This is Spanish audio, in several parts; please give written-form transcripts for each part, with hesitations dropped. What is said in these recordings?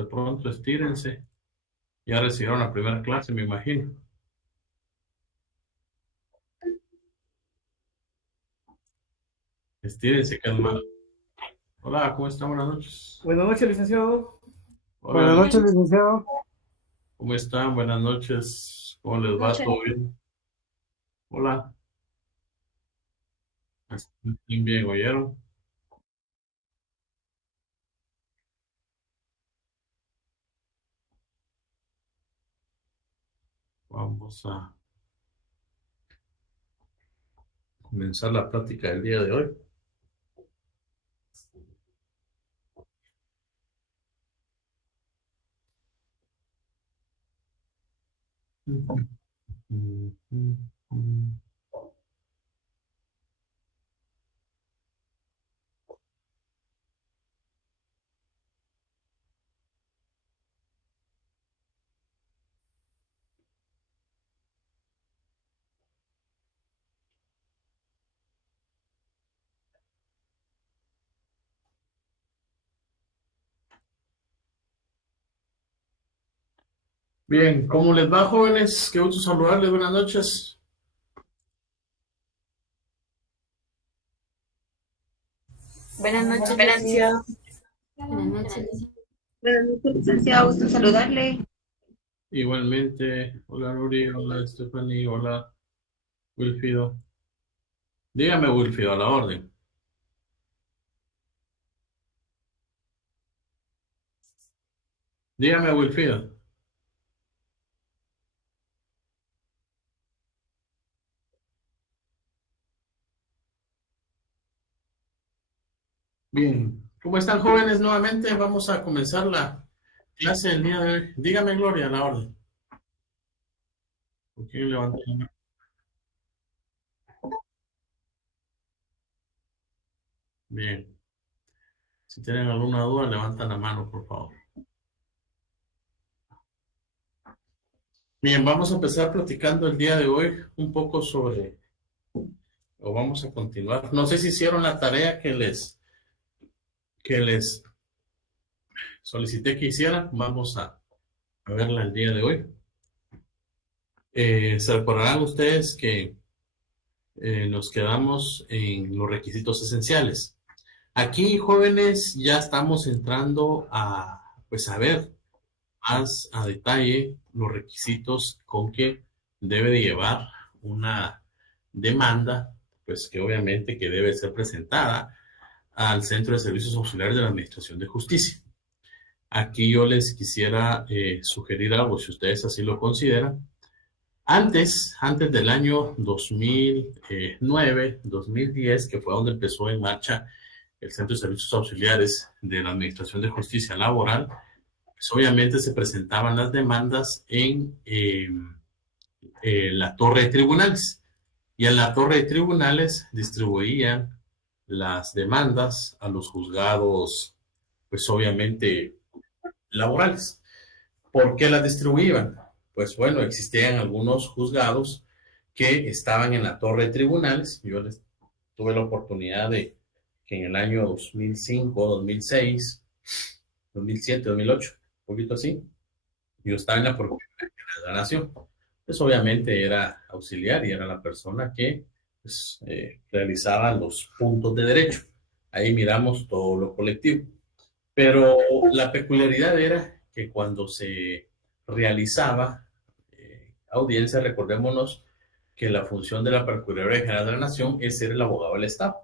de pronto estírense. Ya recibieron la primera clase, me imagino. Estírense, calma. Hola, ¿cómo están? Buenas noches. Buenas noches, licenciado. Hola, Buenas noches, licenciado. ¿cómo están? Buenas noches. ¿Cómo les va? ¿Todo bien? Hola. ¿Están bien, oyeron? Vamos a comenzar la plática del día de hoy. Bien, ¿cómo les va, jóvenes? Qué gusto saludarles. Buenas noches. Buenas noches, Buenas licenciado. Buenas noches. noches, licenciado. Gusto saludarle. Igualmente, hola Nuri, hola Stephanie, hola Wilfido. Dígame, Wilfido, a la orden. Dígame, Wilfido. Bien, ¿cómo están, jóvenes? Nuevamente vamos a comenzar la clase del día de hoy. Dígame, Gloria, a la orden. ¿Por qué levanta la mano? Bien, si tienen alguna duda, levantan la mano, por favor. Bien, vamos a empezar platicando el día de hoy un poco sobre, o vamos a continuar. No sé si hicieron la tarea que les solicité que hicieran. Vamos a verla el día de hoy. Se recordarán ustedes que nos quedamos en los requisitos esenciales. Aquí, jóvenes, ya estamos entrando pues, a ver más a detalle los requisitos con que debe de llevar una demanda, pues que obviamente que debe ser presentada al Centro de Servicios Auxiliares de la Administración de Justicia. Aquí yo les quisiera sugerir algo, si ustedes así lo consideran. Antes del año 2009, 2010, que fue donde empezó en marcha el Centro de Servicios Auxiliares de la Administración de Justicia Laboral, pues obviamente se presentaban las demandas en la torre de tribunales. Y en la torre de tribunales distribuían las demandas a los juzgados, pues obviamente laborales. ¿Por qué las distribuían? Pues bueno, existían algunos juzgados que estaban en la torre de tribunales. Yo tuve la oportunidad de que en el año 2005, 2006, 2007, 2008, un poquito así, yo estaba en la Procuraduría de la Nación. Pues obviamente era auxiliar y era la persona que pues, realizaba los puntos de derecho. Ahí miramos todo lo colectivo. Pero la peculiaridad era que cuando se realizaba audiencia, recordémonos que la función de la Procuraduría General de la Nación es ser el abogado del Estado.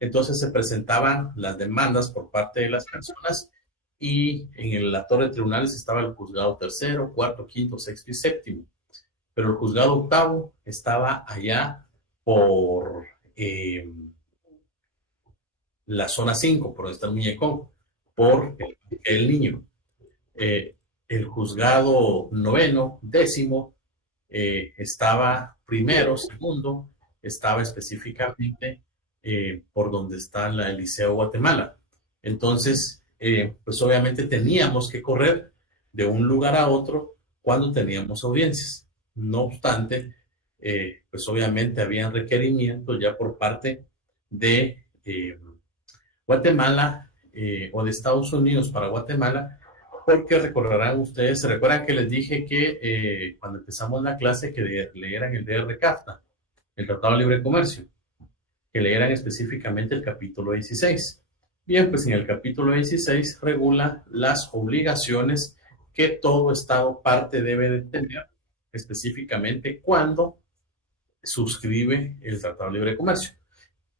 Entonces se presentaban las demandas por parte de las personas y en la torre de tribunales estaba el juzgado tercero, cuarto, quinto, sexto y séptimo. Pero el juzgado octavo estaba allá por la zona 5, por donde está el muñecón, por el niño. Eh, el juzgado noveno, décimo, estaba primero, segundo, estaba específicamente por donde está el Liceo Guatemala. Entonces, pues obviamente teníamos que correr de un lugar a otro cuando teníamos audiencias. No obstante, pues obviamente habían requerimientos ya por parte de Guatemala o de Estados Unidos para Guatemala porque recordarán ustedes, se recuerdan que les dije que cuando empezamos la clase que leyeran el DR-CAFTA, el Tratado de Libre Comercio, que leyeran específicamente el capítulo 16. Bien, pues en el capítulo 16 regula las obligaciones que todo Estado parte debe de tener, específicamente cuando suscribe el Tratado de Libre Comercio.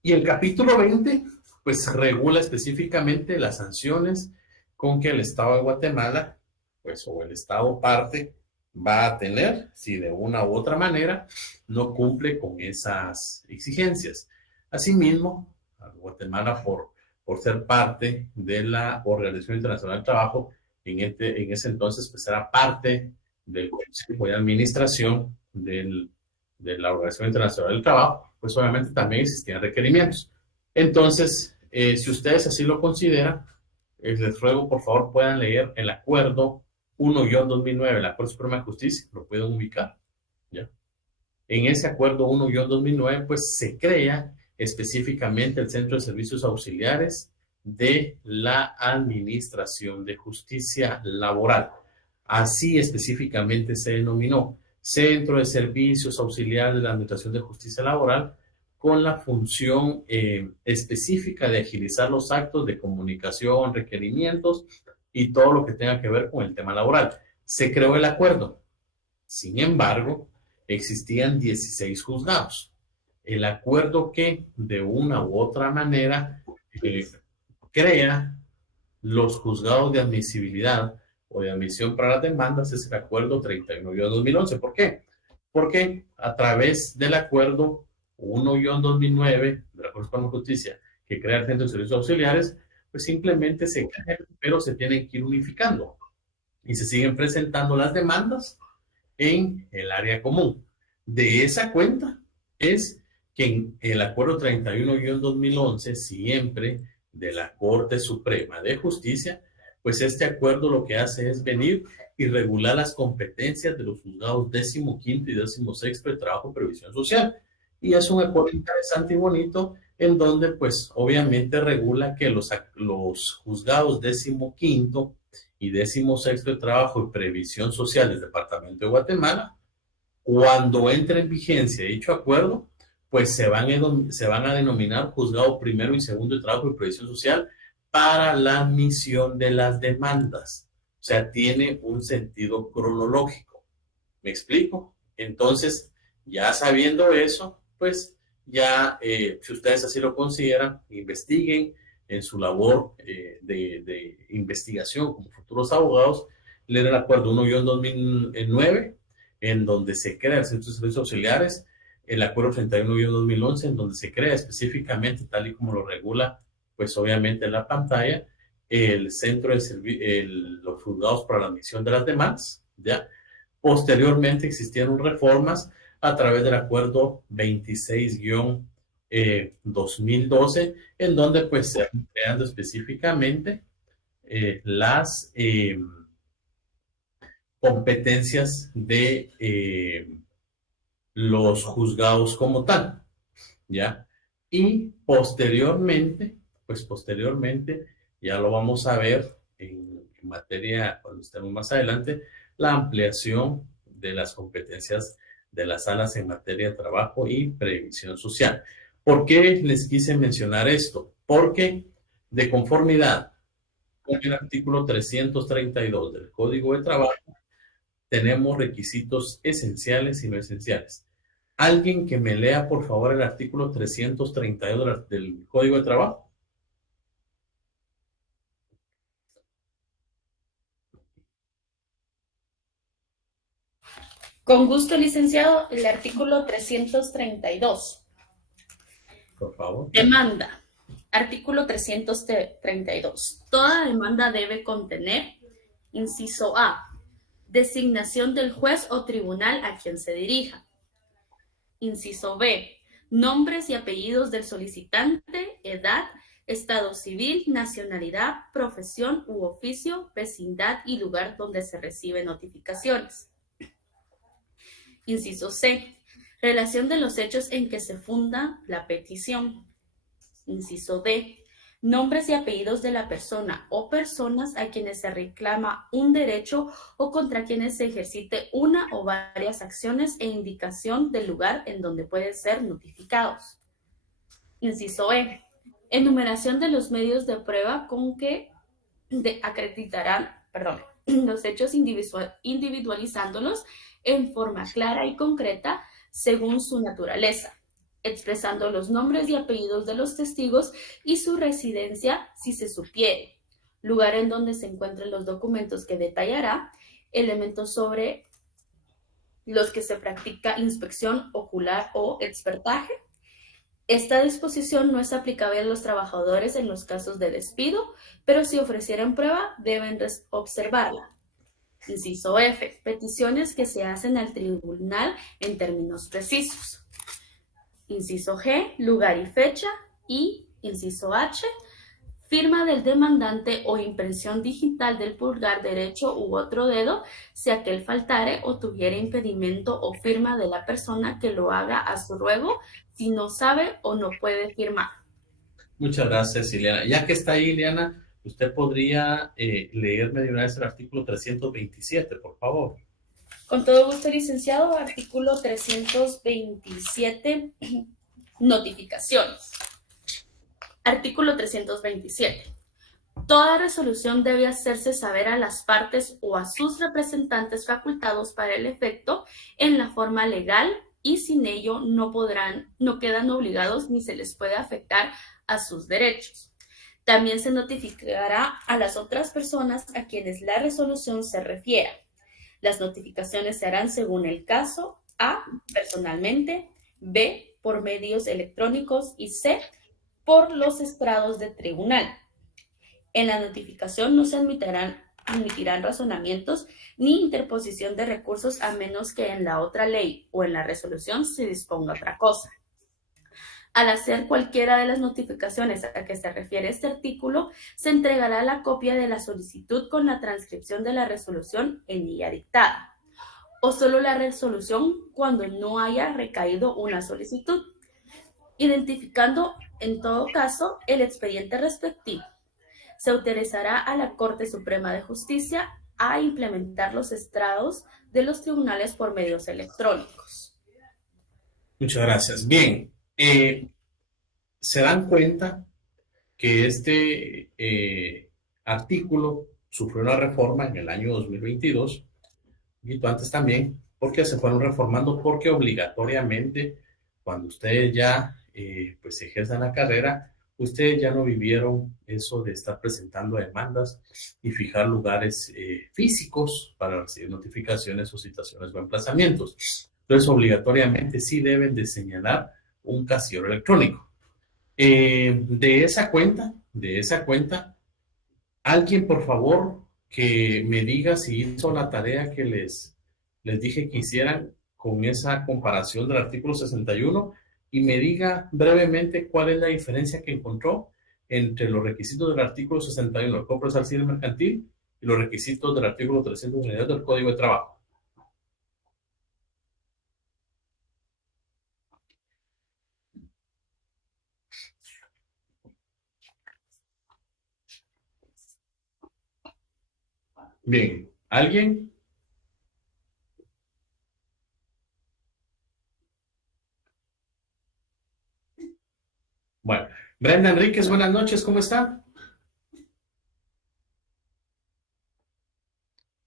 Y el capítulo 20, pues regula específicamente las sanciones con que el Estado de Guatemala, pues o el Estado parte, va a tener si de una u otra manera no cumple con esas exigencias. Asimismo, Guatemala, por ser parte de la Organización Internacional del Trabajo, en ese entonces pues era parte del Consejo de Administración de la Organización Internacional del Trabajo, pues obviamente también existían requerimientos. Entonces, si ustedes así lo consideran, les ruego por favor puedan leer el acuerdo 1-2009, el Acuerdo Supremo de Justicia, lo pueden ubicar, ¿ya? En ese acuerdo 1-2009, pues se crea específicamente el Centro de Servicios Auxiliares de la Administración de Justicia Laboral. Así específicamente se denominó Centro de Servicios Auxiliares de la Administración de Justicia Laboral, con la función específica de agilizar los actos de comunicación, requerimientos y todo lo que tenga que ver con el tema laboral. Se creó el acuerdo. Sin embargo, existían 16 juzgados. El acuerdo que de una u otra manera crea los juzgados de admisibilidad o de admisión para las demandas es el acuerdo 31-2011. ¿Por qué? Porque a través del acuerdo 1-2009 de la Corte Suprema de Justicia, que crea el Centro de Servicios Auxiliares, pues simplemente se crean, pero se tienen que ir unificando y se siguen presentando las demandas en el área común. De esa cuenta es que en el acuerdo 31-2011, siempre de la Corte Suprema de Justicia, pues este acuerdo lo que hace es venir y regular las competencias de los juzgados 15º y 16º de Trabajo y Previsión Social. Y es un acuerdo interesante y bonito en donde pues obviamente regula que los juzgados 15º y 16º de Trabajo y Previsión Social del Departamento de Guatemala, cuando entre en vigencia dicho acuerdo, pues se van a denominar juzgado primero y segundo de Trabajo y Previsión Social para la admisión de las demandas. O sea, tiene un sentido cronológico. ¿Me explico? Entonces, ya sabiendo eso, pues ya, si ustedes así lo consideran, investiguen en su labor de investigación como futuros abogados, leer el acuerdo 1-2009, en donde se crea el Centro de Servicios Auxiliares, el acuerdo 31-2011, en donde se crea específicamente, tal y como lo regula, pues obviamente en la pantalla, el centro de los juzgados para la admisión de las demandas, ¿ya? Posteriormente existieron reformas a través del acuerdo 26-2012, en donde pues se van creando específicamente las competencias de los juzgados como tal, ¿ya? Y posteriormente, ya lo vamos a ver en materia, cuando estemos más adelante, la ampliación de las competencias de las salas en materia de trabajo y previsión social. ¿Por qué les quise mencionar esto? Porque de conformidad con el artículo 332 del Código de Trabajo, tenemos requisitos esenciales y no esenciales. Alguien que me lea, por favor, el artículo 332 del Código de Trabajo. Con gusto, licenciado, el artículo 332. Por favor. Demanda. Artículo 332. Toda demanda debe contener, inciso A, designación del juez o tribunal a quien se dirija. Inciso B, nombres y apellidos del solicitante, edad, estado civil, nacionalidad, profesión u oficio, vecindad y lugar donde se reciben notificaciones. Inciso C, relación de los hechos en que se funda la petición. Inciso D, nombres y apellidos de la persona o personas a quienes se reclama un derecho o contra quienes se ejercite una o varias acciones e indicación del lugar en donde pueden ser notificados. Inciso E. Enumeración de los medios de prueba con que acreditarán, los hechos individualizándolos en forma clara y concreta según su naturaleza, expresando los nombres y apellidos de los testigos y su residencia si se supiere, lugar en donde se encuentren los documentos que detallará, elementos sobre los que se practica inspección ocular o expertaje. Esta disposición no es aplicable a los trabajadores en los casos de despido, pero si ofrecieran prueba, deben observarla. Inciso F. Peticiones que se hacen al tribunal en términos precisos. Inciso G. Lugar y fecha. Y, inciso H. Firma del demandante o impresión digital del pulgar derecho u otro dedo, si aquel faltare o tuviera impedimento, o firma de la persona que lo haga a su ruego, si no sabe o no puede firmar. Muchas gracias, Ileana. Ya que está ahí, Ileana, usted podría leerme de una vez el artículo 327, por favor. Con todo gusto, licenciado. Artículo 327, notificaciones. Artículo 327. Toda resolución debe hacerse saber a las partes o a sus representantes facultados para el efecto en la forma legal, y sin ello no quedan obligados ni se les puede afectar a sus derechos. También se notificará a las otras personas a quienes la resolución se refiera. Las notificaciones se harán según el caso: A, personalmente; B, por medios electrónicos; y C, por los estrados de tribunal. En la notificación no se admitirán razonamientos ni interposición de recursos, a menos que en la otra ley o en la resolución se disponga otra cosa. Al hacer cualquiera de las notificaciones a que se refiere este artículo, se entregará la copia de la solicitud con la transcripción de la resolución en ella dictada, o solo la resolución cuando no haya recaído una solicitud, identificando en todo caso el expediente respectivo. Se autorizará a la Corte Suprema de Justicia a implementar los estrados de los tribunales por medios electrónicos. Muchas gracias. Bien, se dan cuenta que este artículo sufrió una reforma en el año 2022, un poquito antes también, porque se fueron reformando, porque obligatoriamente, cuando ustedes ya pues ejerzan la carrera, ustedes ya no vivieron eso de estar presentando demandas y fijar lugares físicos para recibir notificaciones o citaciones o emplazamientos. Entonces, obligatoriamente sí deben de señalar un casillero electrónico. De esa cuenta, alguien, por favor, que me diga si hizo la tarea que les dije que hicieran con esa comparación del artículo 61, y me diga brevemente cuál es la diferencia que encontró entre los requisitos del artículo 61 del Código Procesal Civil Mercantil y los requisitos del artículo 332 del Código de Trabajo. Bien, ¿alguien? Bueno, Brenda Enríquez, buenas noches, ¿cómo está?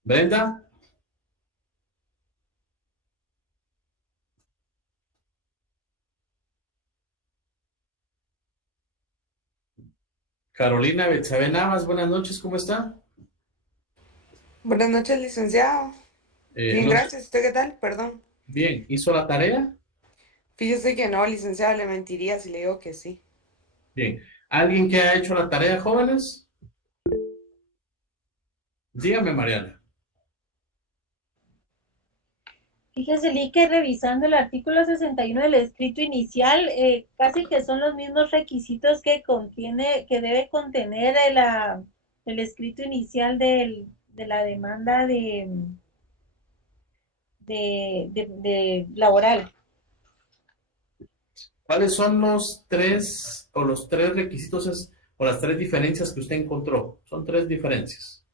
Brenda. Carolina Betsabe Navas, buenas noches, ¿cómo está? Buenas noches, licenciado. Bien, gracias. ¿Usted qué tal? Perdón. Bien, ¿hizo la tarea? Fíjese que no, licenciado, le mentiría si le digo que sí. Bien, ¿alguien que ha hecho la tarea, jóvenes? Dígame, Mariana. Fíjese, Lee, que revisando el artículo 61 del escrito inicial, casi que son los mismos requisitos que debe contener el escrito inicial de la demanda de laboral. ¿Cuáles son los tres requisitos o las 3 diferencias que usted encontró? Son 3 diferencias.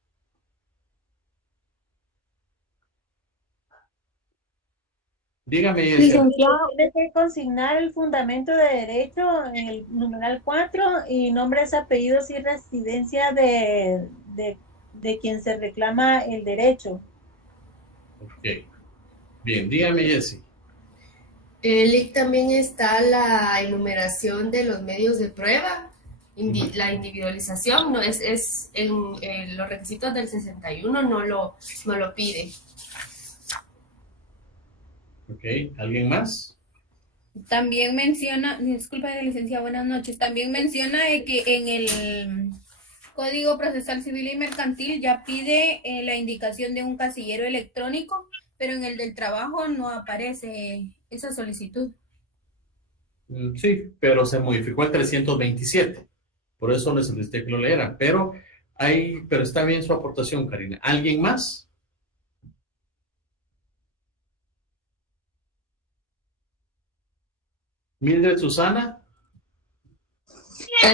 Dígame. Licenciado, tiene que consignar el fundamento de derecho en el numeral 4 y nombres, apellidos y residencia de quien se reclama el derecho. Ok. Bien, dígame, Jessy. También está la enumeración de los medios de prueba, la individualización, no es en los requisitos del 61 no lo pide. Ok, ¿alguien más? También menciona, disculpa, licenciada, buenas noches, también menciona que en el Código Procesal Civil y Mercantil ya pide la indicación de un casillero electrónico, pero en el del trabajo no aparece esa solicitud. Sí, pero se modificó el 327, por eso les solicité que lo leyeran, pero está bien su aportación, Karina. ¿Alguien más? Mildred, Susana.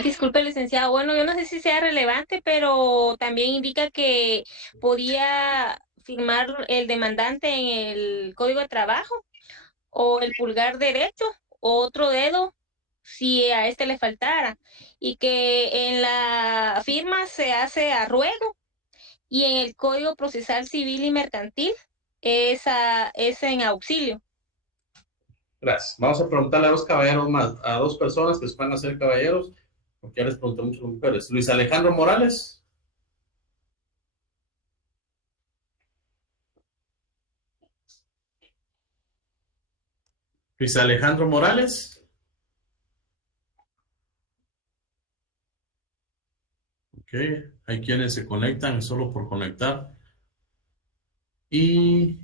Disculpe, licenciado. Bueno, yo no sé si sea relevante, pero también indica que podía firmar el demandante en el Código de Trabajo o el pulgar derecho o otro dedo si a este le faltara, y que en la firma se hace a ruego y en el Código Procesal Civil y Mercantil es en auxilio. Gracias. Vamos a preguntarle a 2 caballeros más, a 2 personas que se van a ser caballeros, porque ya les pregunté mucho a las mujeres. Luis Alejandro Morales. Luis Alejandro Morales. Ok, hay quienes se conectan solo por conectar. Y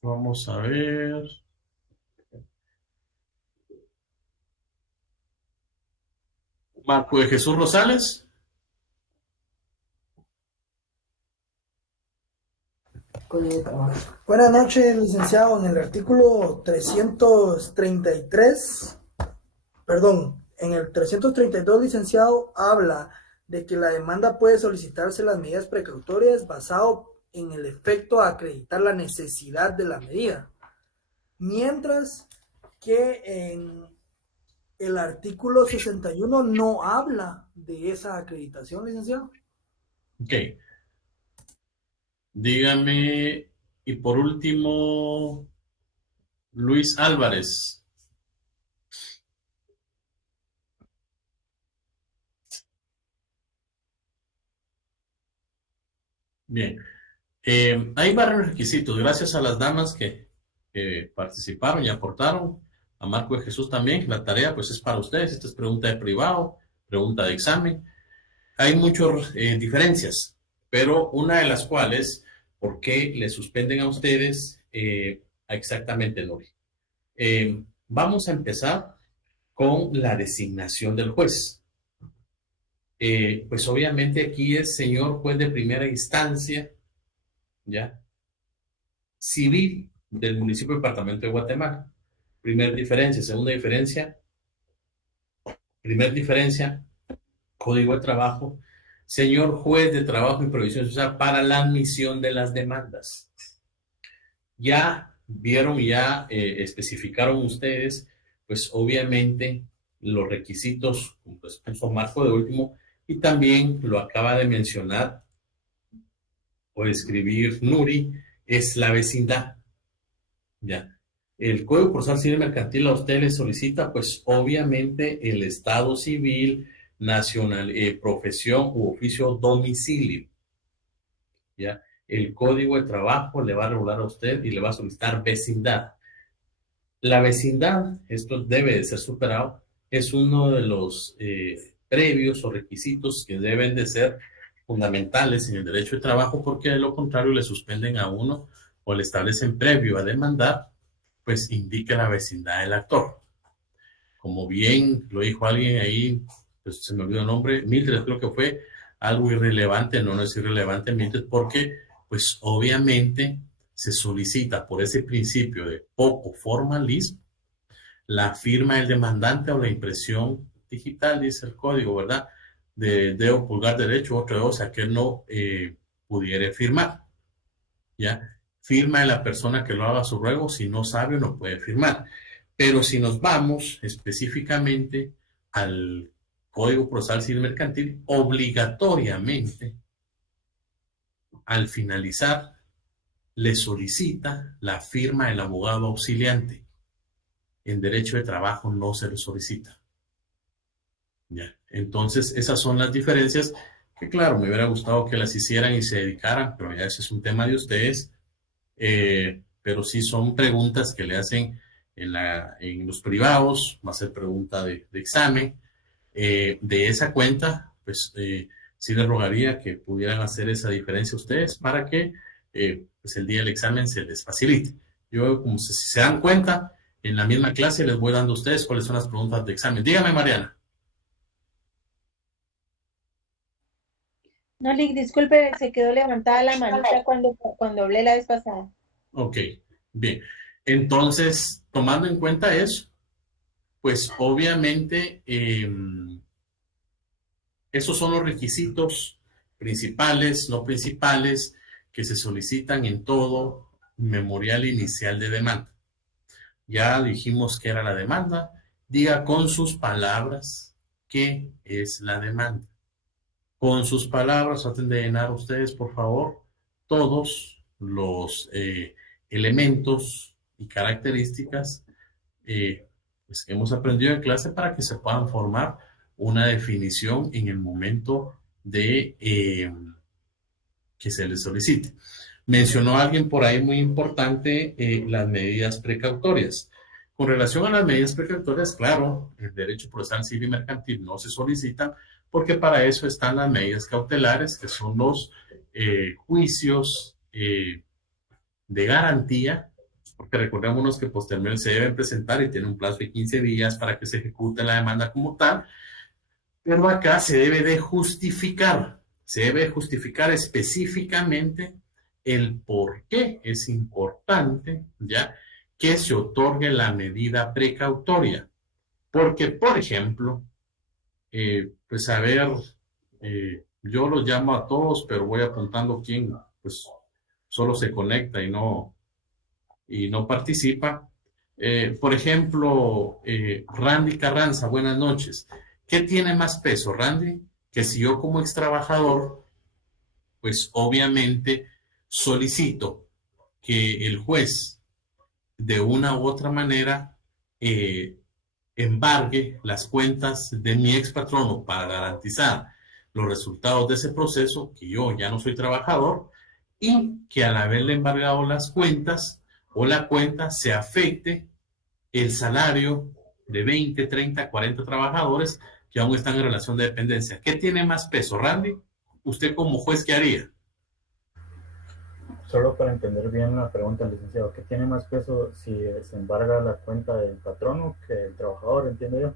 vamos a ver. Marco de Jesús Rosales. Buenas noches, licenciado. En el artículo 333, en el 332, licenciado, habla de que la demanda puede solicitarse las medidas precautorias basado en el efecto a acreditar la necesidad de la medida. Mientras que en el artículo 61 no habla de esa acreditación, licenciado. Ok. Dígame, y por último, Luis Álvarez. Bien. Hay varios requisitos, gracias a las damas que participaron y aportaron, a Marco de Jesús también. La tarea pues es para ustedes, esta es pregunta de privado, pregunta de examen. Hay muchas diferencias, pero una de las cuales, ¿por qué le suspenden a ustedes exactamente, Lori? Vamos a empezar con la designación del juez. Pues obviamente aquí es señor juez de primera instancia, ¿ya? Civil del municipio departamento de Guatemala. Primera diferencia. Segunda diferencia. Primera diferencia. Código de Trabajo. Señor juez de trabajo y provisión social para la admisión de las demandas. Ya vieron y ya especificaron ustedes, pues obviamente los requisitos, pues puso Marco de último, y también lo acaba de mencionar o escribir Nuri, es la vecindad. Ya. El Código Procesal Civil Mercantil a usted le solicita, pues obviamente el estado civil, nacional, profesión u oficio, domicilio. Ya. El Código de Trabajo le va a regular a usted y le va a solicitar vecindad. La vecindad, esto debe de ser superado, es uno de los previos o requisitos que deben de ser fundamentales en el derecho de trabajo, porque de lo contrario le suspenden a uno o le establecen previo a demandar, pues indica la vecindad del actor. Como bien lo dijo alguien ahí, pues se me olvidó el nombre, Mildred creo que fue, algo irrelevante, no es irrelevante, Mildred, porque pues obviamente se solicita por ese principio de poco formalismo, la firma del demandante o la impresión digital, dice el código, ¿verdad? De dedo pulgar derecho, otro dedo, o sea, que no pudiera firmar, ¿ya? Firma de la persona que lo haga a su ruego, si no sabe no puede firmar. Pero si nos vamos específicamente al Código Procesal Civil Mercantil, obligatoriamente, al finalizar, le solicita la firma del abogado auxiliante. En derecho de trabajo no se le solicita. Ya. Entonces, esas son las diferencias que, claro, me hubiera gustado que las hicieran y se dedicaran, pero ya ese es un tema de ustedes. Pero sí son preguntas que le hacen en los privados, va a ser pregunta de examen. De esa cuenta, pues sí les rogaría que pudieran hacer esa diferencia ustedes para que pues el día del examen se les facilite. Yo, como si se dan cuenta, en la misma clase les voy dando a ustedes cuáles son las preguntas de examen. Dígame, Mariana. No, Lick, disculpe, se quedó levantada la manita cuando hablé la vez pasada. Ok, bien. Entonces, tomando en cuenta eso, pues obviamente esos son los requisitos principales, no principales, que se solicitan en todo memorial inicial de demanda. Ya dijimos que era la demanda. Diga con sus palabras qué es la demanda. Con sus palabras, traten de llenar ustedes, por favor, todos los elementos y características pues, que hemos aprendido en clase para que se puedan formar una definición en el momento de que se les solicite. Mencionó alguien por ahí muy importante las medidas precautorias. Con relación a las medidas precautorias, claro, el derecho procesal civil y mercantil no se solicita porque para eso están las medidas cautelares, que son los juicios de garantía, porque recordémonos que posteriormente se deben presentar y tiene un plazo de 15 días para que se ejecute la demanda como tal, pero acá se debe de justificar específicamente el por qué es importante, ¿ya?, que se otorgue la medida precautoria. Porque, por ejemplo, pues a ver, yo los llamo a todos, pero voy apuntando quién pues solo se conecta y no participa. Por ejemplo, Randy Carranza, buenas noches. ¿Qué tiene más peso, Randy? Que si yo como ex trabajador, pues obviamente solicito que el juez de una u otra manera embargue las cuentas de mi ex patrono para garantizar los resultados de ese proceso, que yo ya no soy trabajador, y que al haberle embargado las cuentas o la cuenta se afecte el salario de 20, 30, 40 trabajadores que aún están en relación de dependencia. ¿Qué tiene más peso, Randy? ¿Usted como juez qué haría? Solo para entender bien la pregunta, licenciado, ¿qué tiene más peso si se embarga la cuenta del patrono que el trabajador, entiendo yo?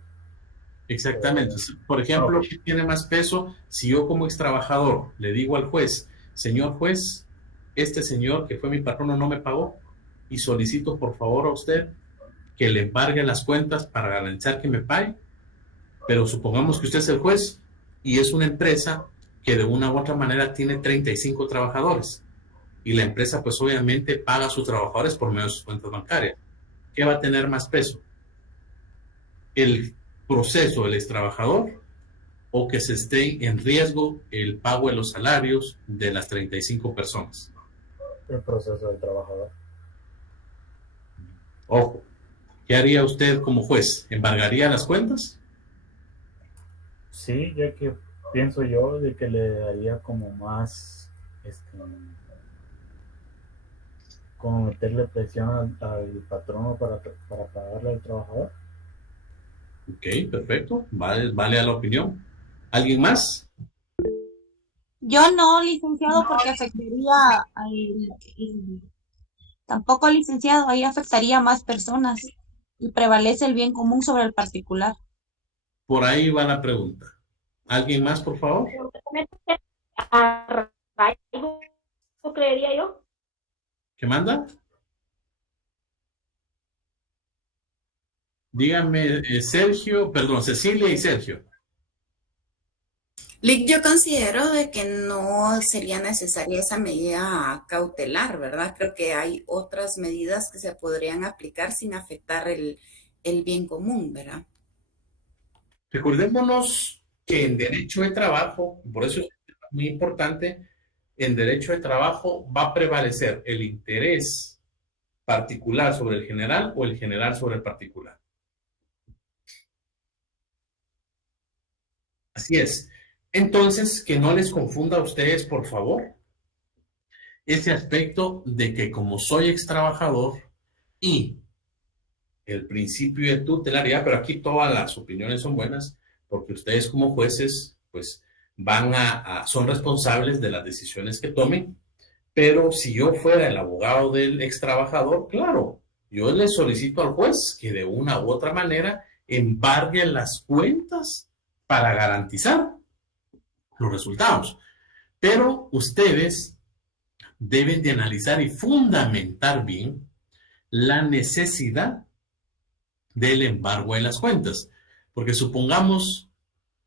Exactamente. Por ejemplo, ¿qué tiene más peso si yo como ex trabajador le digo al juez, señor juez, este señor que fue mi patrono no me pagó y solicito por favor a usted que le embargue las cuentas para garantizar que me pague? Pero supongamos que usted es el juez y es una empresa que de una u otra manera tiene 35 trabajadores y la empresa pues obviamente paga a sus trabajadores por medio de sus cuentas bancarias. ¿Qué va a tener más peso? ¿El proceso del extrabajador o que se esté en riesgo el pago de los salarios de las 35 personas? El proceso del trabajador. Ojo, ¿qué haría usted como juez? ¿Embargaría las cuentas? Sí, ya que pienso yo de que le daría como más, como meterle presión al patrono para pagarle al trabajador. Ok, perfecto. Vale a la opinión. ¿Alguien más? Yo no, licenciado, porque afectaría tampoco, licenciado, ahí afectaría a más personas y prevalece el bien común sobre el particular. Por ahí va la pregunta. ¿Alguien más, por favor? Creería yo. ¿Qué manda? Dígame, Sergio, perdón, Cecilia y Sergio. Lick, yo considero de que no sería necesaria esa medida cautelar, ¿verdad? Creo que hay otras medidas que se podrían aplicar sin afectar el bien común, ¿verdad? Recordémonos que en derecho de trabajo, por eso es muy importante, en derecho de trabajo va a prevalecer el interés particular sobre el general o el general sobre el particular. Así es. Entonces, que no les confunda a ustedes, por favor, ese aspecto de que como soy ex trabajador y el principio de tutelaridad, pero aquí todas las opiniones son buenas, porque ustedes como jueces, pues, son responsables de las decisiones que tomen, pero si yo fuera el abogado del ex trabajador, claro, yo le solicito al juez que de una u otra manera embargue las cuentas para garantizar los resultados. Pero ustedes deben de analizar y fundamentar bien la necesidad del embargo de las cuentas. Porque supongamos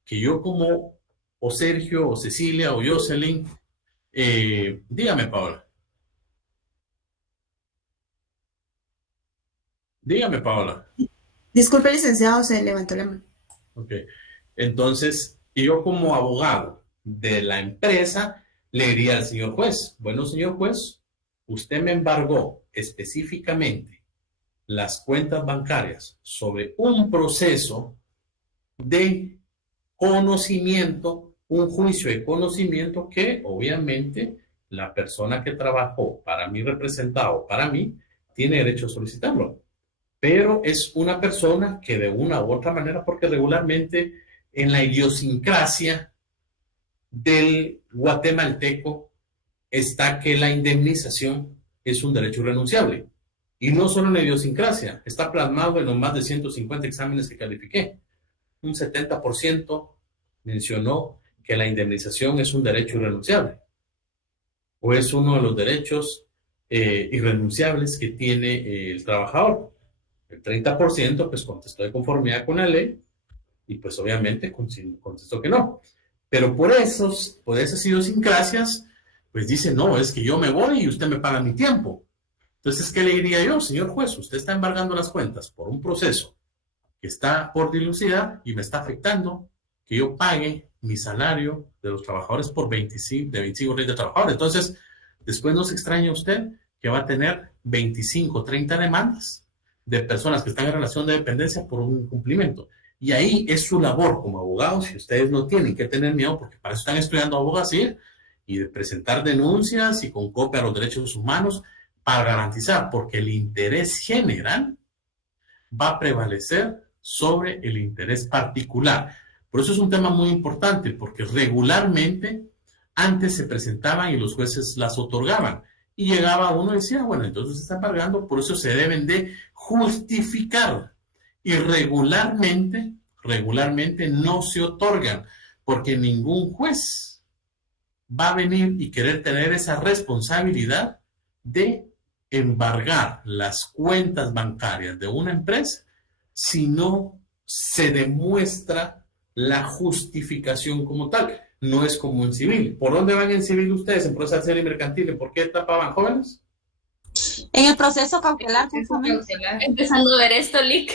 que yo como o Sergio o Cecilia o Jocelyn, dígame, Paola. Dígame, Paola. Disculpe, licenciado, se levantó la mano. Ok. Entonces, yo como abogado de la empresa le diría al señor juez, bueno, señor juez, usted me embargó específicamente las cuentas bancarias sobre un proceso de conocimiento, un juicio de conocimiento que obviamente la persona que trabajó para mí representado, para mí, tiene derecho a solicitarlo. Pero es una persona que de una u otra manera, porque regularmente en la idiosincrasia del guatemalteco está que la indemnización es un derecho irrenunciable. Y no solo en la idiosincrasia, está plasmado en los más de 150 exámenes que califiqué. Un 70% mencionó que la indemnización es un derecho irrenunciable o es uno de los derechos irrenunciables que tiene el trabajador. El 30% pues contestó de conformidad con la ley y pues obviamente contestó que no. Pero por esas idiosincrasias, pues dice, no, es que yo me voy y usted me paga mi tiempo. Entonces, ¿qué le diría yo? Señor juez, usted está embargando las cuentas por un proceso que está por dilucidar y me está afectando que yo pague mi salario de los trabajadores por 25 días de trabajadores. Entonces, después no se extraña usted que va a tener 25, 30 demandas de personas que están en relación de dependencia por un incumplimiento. Y ahí es su labor como abogados, si ustedes no tienen que tener miedo, porque para eso están estudiando abogacía, y de presentar denuncias y con copia a los derechos humanos para garantizar, porque el interés general va a prevalecer sobre el interés particular. Por eso es un tema muy importante, porque regularmente antes se presentaban y los jueces las otorgaban. Y llegaba uno y decía, bueno, entonces se está embargando, por eso se deben de justificar. Y regularmente no se otorgan, porque ningún juez va a venir y querer tener esa responsabilidad de embargar las cuentas bancarias de una empresa si no se demuestra la justificación como tal. No es como en civil. ¿Por dónde van en civil ustedes? ¿En proceso civil y mercantil? ¿En por qué etapa van, jóvenes? En el proceso cautelar. Empezando a ver esto, Lick.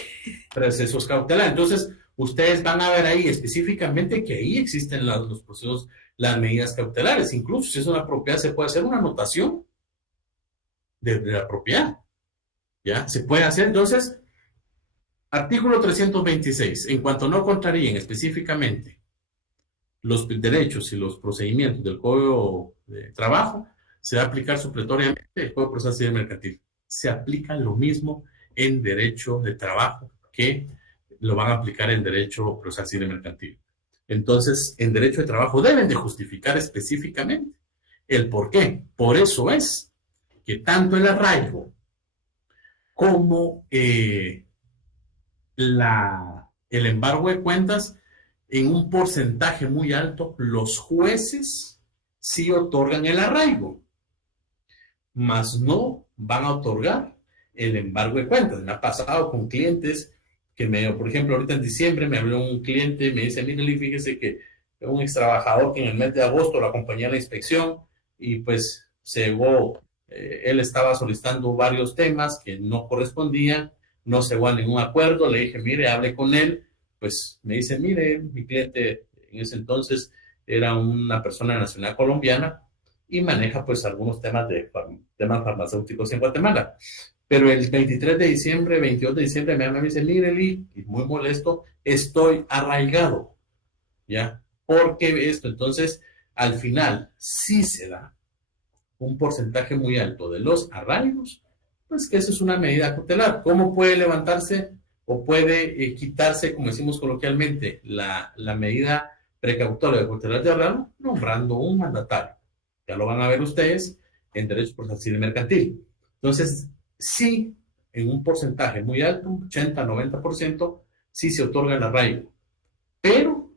Procesos cautelares. Entonces, ustedes van a ver ahí específicamente que ahí existen los procesos, las medidas cautelares. Incluso si es una propiedad, se puede hacer una anotación de la propiedad. ¿Ya? Se puede hacer. Entonces, artículo 326. En cuanto no contraríen específicamente los derechos y los procedimientos del Código de Trabajo, se va a aplicar supletoriamente el Código Procesal Civil Mercantil. Se aplica lo mismo en derecho de trabajo que lo van a aplicar en derecho procesal civil mercantil. Entonces, en derecho de trabajo deben de justificar específicamente el por qué. Por eso es que tanto el arraigo como el embargo de cuentas, en un porcentaje muy alto, los jueces sí otorgan el arraigo, mas no van a otorgar el embargo de cuentas. Me ha pasado con clientes por ejemplo, ahorita en diciembre me habló un cliente, me dice, mire, fíjese que un ex trabajador que en el mes de agosto lo acompañé a la inspección y pues él estaba solicitando varios temas que no correspondían, no se llegó a ningún acuerdo, le dije, mire, hable con él, pues me dice, mire, mi cliente en ese entonces era una persona de nacionalidad colombiana y maneja pues algunos temas farmacéuticos en Guatemala. Pero el 23 de diciembre, 22 de diciembre, me dice, mire, Lee, y muy molesto, estoy arraigado, ¿ya? Porque esto, entonces, al final, sí se da un porcentaje muy alto de los arraigos, pues que eso es una medida cautelar. ¿Cómo puede levantarse o puede quitarse, como decimos coloquialmente, la medida precautoria de cautelar de arraigo? Nombrando un mandatario. Ya lo van a ver ustedes en Derecho Procesal Civil y Mercantil. Entonces, sí, en un porcentaje muy alto, 80-90%, sí se otorga el arraigo. Pero,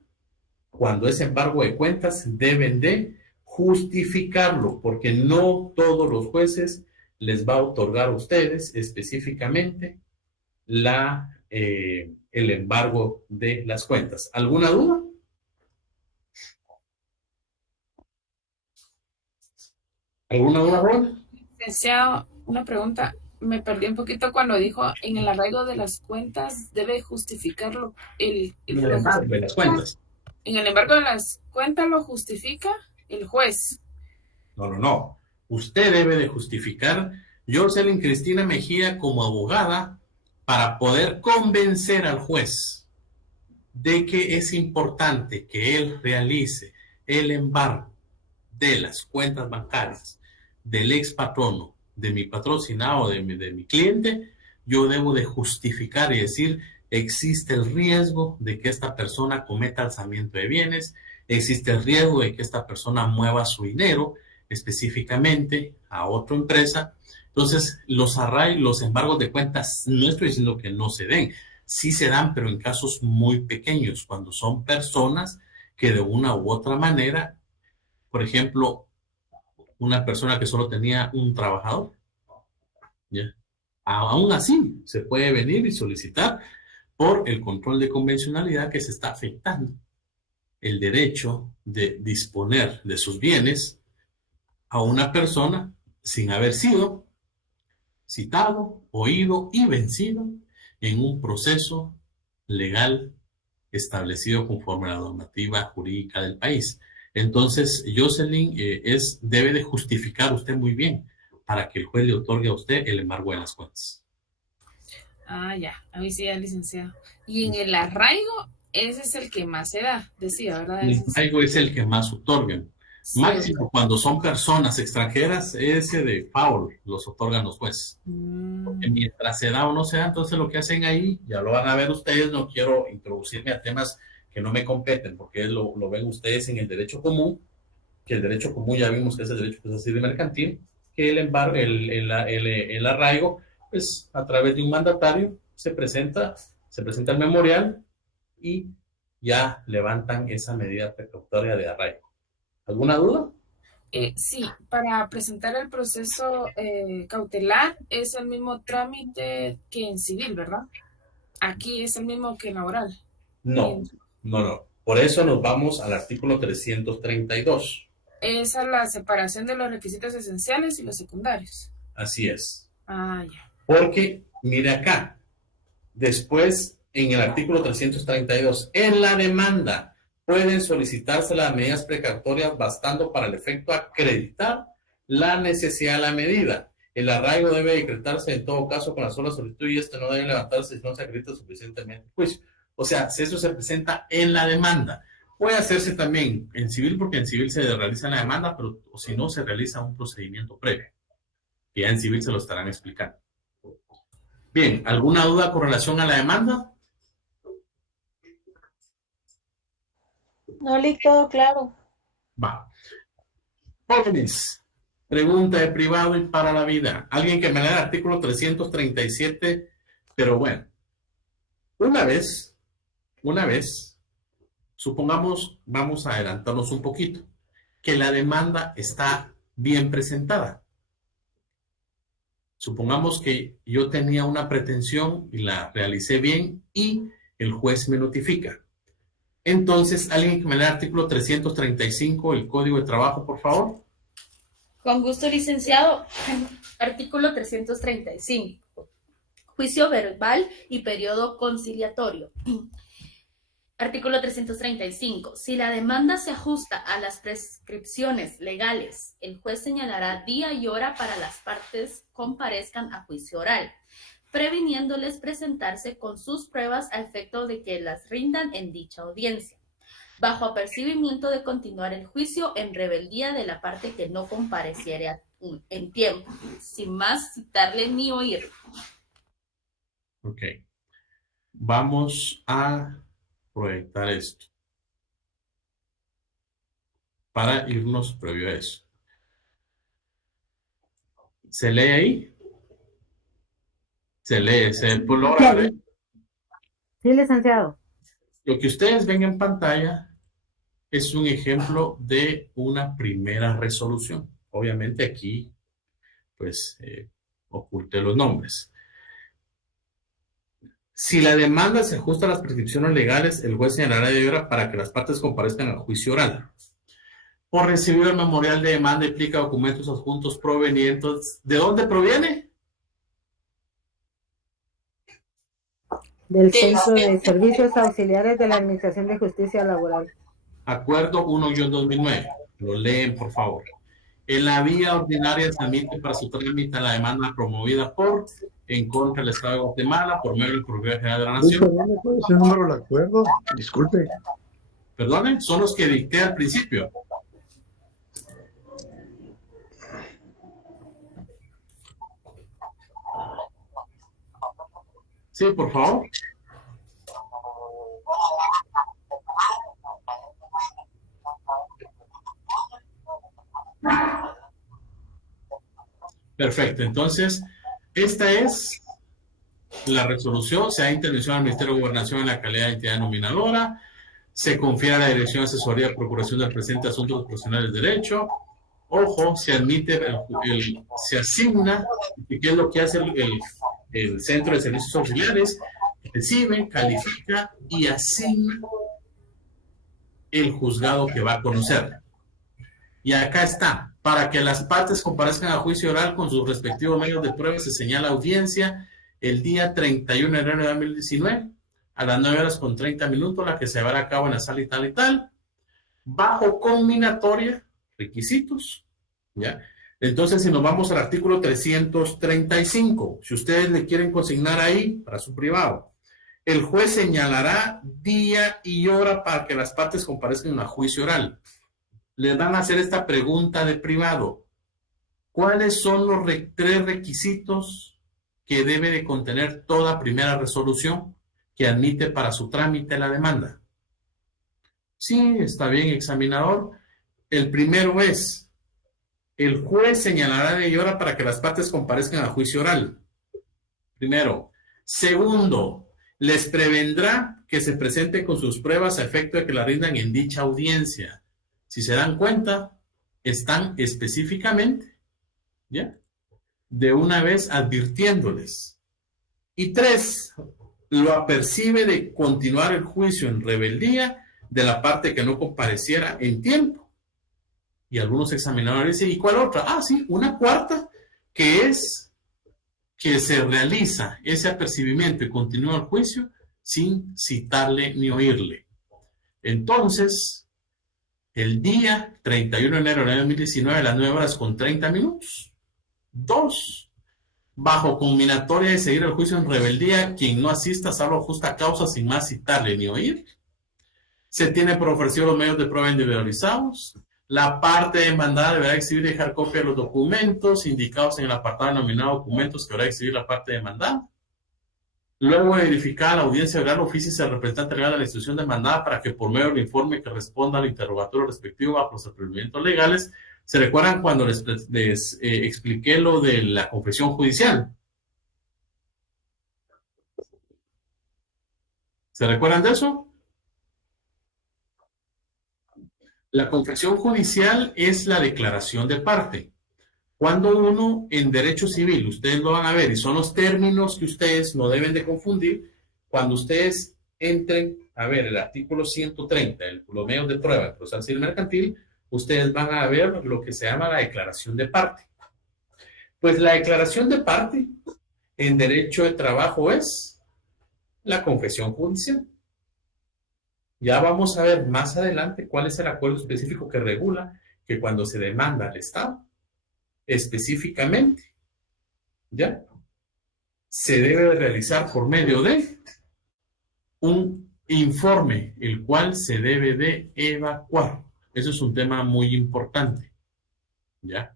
cuando es embargo de cuentas, deben de justificarlo, porque no todos los jueces les va a otorgar a ustedes específicamente el embargo de las cuentas. ¿Alguna duda? ¿Alguna duda, Juan? Licenciado, una pregunta. Me perdí un poquito cuando dijo en el arraigo de las cuentas debe justificarlo el embargo de las cuentas. En el embargo de las cuentas lo justifica el juez. No. Usted debe de justificar, Jocelyn Cristina Mejía, como abogada, para poder convencer al juez de que es importante que él realice el embargo de las cuentas bancarias del ex patrono, de mi patrocinado, de mi cliente. Yo debo de justificar y decir, existe el riesgo de que esta persona cometa alzamiento de bienes, existe el riesgo de que esta persona mueva su dinero específicamente a otra empresa. Entonces, los embargos de cuentas, no estoy diciendo que no se den, sí se dan, pero en casos muy pequeños, cuando son personas que de una u otra manera, por ejemplo, una persona que solo tenía un trabajador, ¿ya? Aún así, se puede venir y solicitar por el control de convencionalidad que se está afectando el derecho de disponer de sus bienes a una persona sin haber sido citado, oído y vencido en un proceso legal establecido conforme a la normativa jurídica del país. Entonces, Jocelyn, debe de justificar usted muy bien para que el juez le otorgue a usted el embargo de las cuentas. Ya, a mí sí, licenciado. Y en el arraigo, ese es el que más se da, decía, ¿verdad? El arraigo es el que más otorgan. Sí. Máximo, cuando son personas extranjeras, ese de FAUL los otorgan los jueces. Porque mientras se da o no se da, entonces lo que hacen ahí, ya lo van a ver ustedes, no quiero introducirme a temas que no me competen, porque lo ven ustedes en el derecho común, que el derecho común ya vimos que es el derecho procesal civil y mercantil, que el embargo, el arraigo, pues a través de un mandatario se presenta el memorial y ya levantan esa medida precautoria de arraigo. ¿Alguna duda? Sí, para presentar el proceso cautelar es el mismo trámite que en civil, ¿verdad? Aquí es el mismo que en laboral. No. Por eso nos vamos al artículo 332. Esa es la separación de los requisitos esenciales y los secundarios. Así es. Ya. Porque, mire acá, después en el artículo 332, en la demanda pueden solicitarse las medidas precautorias bastando para el efecto acreditar la necesidad de la medida. El arraigo debe decretarse en todo caso con la sola solicitud y no debe levantarse si no se acredita suficientemente el juicio. O sea, si eso se presenta en la demanda, puede hacerse también en civil, porque en civil se realiza la demanda, pero o si no, se realiza un procedimiento previo, que ya en civil se lo estarán explicando. Bien, ¿alguna duda con relación a la demanda? No, todo claro. Va. Jóvenes, pregunta de privado y para la vida. Alguien que me lea el artículo 337, pero bueno, una vez, supongamos, vamos a adelantarnos un poquito, que la demanda está bien presentada. Supongamos que yo tenía una pretensión y la realicé bien y el juez me notifica. Entonces, ¿alguien que me lea el artículo 335 del Código de Trabajo, por favor? Con gusto, licenciado. Artículo 335. Juicio verbal y periodo conciliatorio. Artículo 335. Si la demanda se ajusta a las prescripciones legales, el juez señalará día y hora para las partes comparezcan a juicio oral, previniéndoles presentarse con sus pruebas a efecto de que las rindan en dicha audiencia, bajo apercibimiento de continuar el juicio en rebeldía de la parte que no compareciera en tiempo, sin más citarle ni oír. Ok. Vamos a proyectar esto para irnos previo a eso. ¿Se lee ahí? Se lee, se logra ver. Sí, licenciado. Lo que ustedes ven en pantalla es un ejemplo de una primera resolución. Obviamente aquí, pues, oculté los nombres. Si la demanda se ajusta a las prescripciones legales, el juez señalará de hora para que las partes comparezcan al juicio oral. Por recibir el memorial de demanda implica documentos adjuntos provenientes. ¿De dónde proviene? Del Centro de Servicios Auxiliares de la Administración de Justicia Laboral. Acuerdo 1-2009. Lo leen, por favor. En la vía ordinaria se admite para su trámite la demanda promovida por, en contra del Estado de Guatemala, por medio del Procuraduría General de la Nación. ¿Cuál es el número del acuerdo? Disculpe. Perdone, son los que dicté al principio. Sí, por favor. Perfecto, entonces, esta es la resolución. Se da intervención al Ministerio de Gobernación en la calidad de entidad nominadora. Se confiere a la Dirección de Asesoría y Procuración del Presente Asuntos Profesionales de Derecho. Ojo, se admite, se asigna, ¿y qué es lo que hace el Centro de Servicios Auxiliares? Recibe, califica y asigna el juzgado que va a conocer. Y acá está, para que las partes comparezcan a juicio oral con sus respectivos medios de prueba, se señala audiencia el día 31 de enero de 2019 a las 9:30, la que se llevará a cabo en la sala y tal, bajo combinatoria, requisitos, ¿ya? Entonces, si nos vamos al artículo 335, si ustedes le quieren consignar ahí para su privado, el juez señalará día y hora para que las partes comparezcan a juicio oral. Les van a hacer esta pregunta de privado. ¿Cuáles son los 3 requisitos que debe de contener toda primera resolución que admite para su trámite la demanda? Sí, está bien, examinador. El primero es, el juez señalará día y hora para que las partes comparezcan a juicio oral. Primero. Segundo, les prevendrá que se presenten con sus pruebas a efecto de que la rindan en dicha audiencia. Si se dan cuenta, están específicamente, ¿ya?, de una vez advirtiéndoles. Y 3, lo apercibe de continuar el juicio en rebeldía de la parte que no compareciera en tiempo. Y algunos examinadores dicen, ¿y cuál otra? Ah, sí, una cuarta, que es que se realiza ese apercibimiento y continúa el juicio sin citarle ni oírle. Entonces, el día 31 de enero de 2019 a las 9:30. 2. Bajo combinatoria de seguir el juicio en rebeldía, quien no asista salvo justa causa sin más citarle ni oír. Se tiene por ofrecido los medios de prueba individualizados. La parte demandada deberá exhibir y dejar copia de los documentos indicados en el apartado denominado documentos que deberá exhibir la parte demandada. Luego de verificar la audiencia oral, oficia al representante legal de la institución demandada para que por medio del informe que responda al interrogatorio respectivo bajo los procedimientos legales. ¿Se recuerdan cuando les expliqué lo de la confesión judicial? ¿Se recuerdan de eso? La confesión judicial es la declaración de parte. Cuando uno en derecho civil, ustedes lo van a ver, y son los términos que ustedes no deben de confundir, cuando ustedes entren a ver el artículo 130, los medios de prueba del procesal civil mercantil, ustedes van a ver lo que se llama la declaración de parte. Pues la declaración de parte en derecho de trabajo es la confesión judicial. Ya vamos a ver más adelante cuál es el acuerdo específico que regula que cuando se demanda al Estado, específicamente, ¿ya? Se debe realizar por medio de un informe, el cual se debe de evacuar. Eso es un tema muy importante, ¿ya?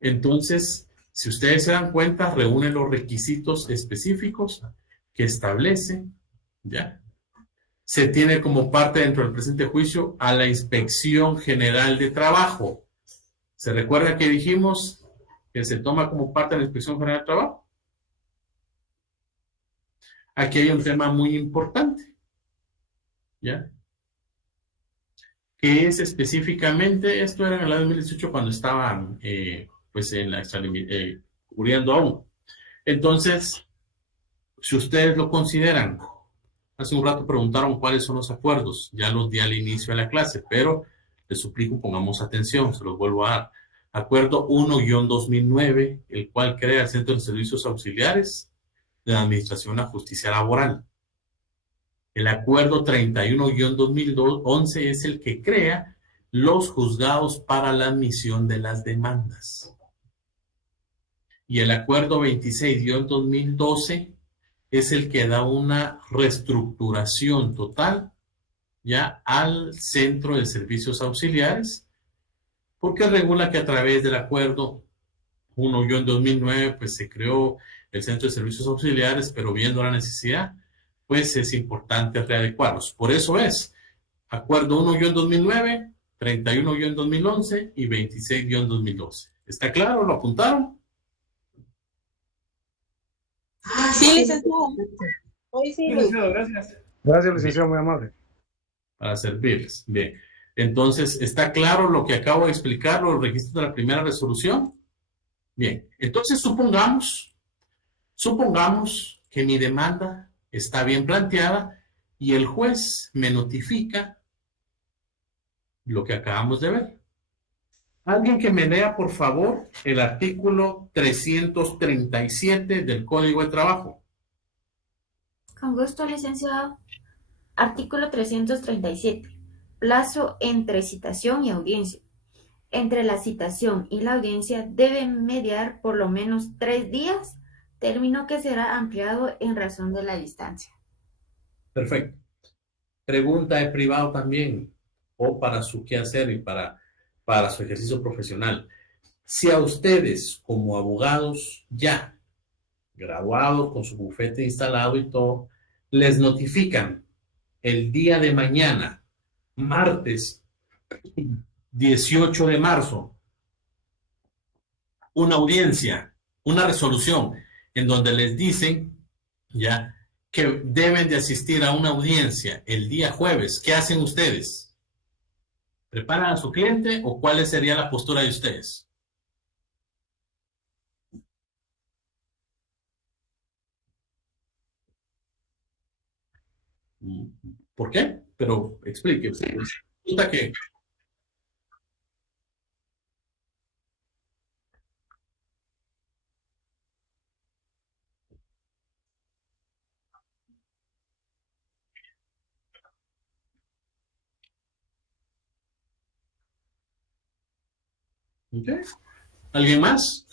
Entonces, si ustedes se dan cuenta, reúne los requisitos específicos que establece, ¿ya? Se tiene como parte dentro del presente juicio a la Inspección General de Trabajo. ¿Se recuerda que dijimos que se toma como parte de la Inspección General de Trabajo? Aquí hay un tema muy importante, ¿ya? Que es específicamente, esto era en el año 2018 cuando estaban, pues, en la cubriendo aún. Entonces, si ustedes lo consideran, hace un rato preguntaron cuáles son los acuerdos, ya los di al inicio de la clase, pero les suplico pongamos atención, se los vuelvo a dar. Acuerdo 1-2009, el cual crea el Centro de Servicios Auxiliares de la Administración de la Justicia Laboral. El acuerdo 31-2011 es el que crea los juzgados para la admisión de las demandas. Y el acuerdo 26-2012 es el que da una reestructuración total ya al Centro de Servicios Auxiliares, porque regula que a través del acuerdo 1-2009 pues se creó el Centro de Servicios Auxiliares, pero viendo la necesidad, pues es importante readecuarlos. Por eso es acuerdo 1-2009, 31-2011 y 26-2012. ¿Está claro? ¿Lo apuntaron? Sí, licenciado. Hoy sí. Licenciado, gracias. Gracias, licenciado, muy amable. Para servirles. Bien. Entonces, ¿está claro lo que acabo de explicar, los requisitos de la primera resolución? Bien. Entonces, supongamos que mi demanda está bien planteada y el juez me notifica lo que acabamos de ver. Alguien que me lea, por favor, el artículo 337 del Código de Trabajo. Con gusto, licenciado. Artículo 337. Plazo entre citación y audiencia. Entre la citación y la audiencia deben mediar por lo menos 3 días, término que será ampliado en razón de la distancia. Perfecto. Pregunta de privado también, o para su quehacer y para su ejercicio profesional. Si a ustedes, como abogados ya graduados, con su bufete instalado y todo, les notifican el día de mañana, martes 18 de marzo, una audiencia, una resolución, en donde les dicen ya que deben de asistir a una audiencia el día jueves, ¿qué hacen ustedes? ¿Preparan a su cliente o cuál sería la postura de ustedes? ¿Por qué? Pero explique. Resulta que ¿ok? ¿Alguien más?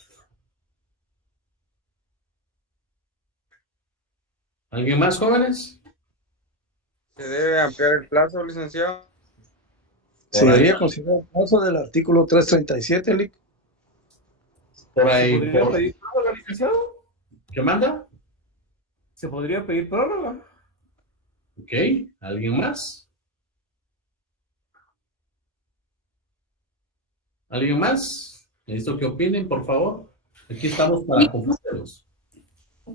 ¿Alguien más, jóvenes? ¿Se debe ampliar el plazo, licenciado? ¿Se debería considerar el plazo del artículo 337, Lic? Por ahí. ¿Se podría pedir prórroga, licenciado? ¿Qué manda? ¿Se podría pedir prórroga? Ok. ¿Alguien más? ¿Alguien más? Necesito que opinen, por favor. Aquí estamos para confundirlos.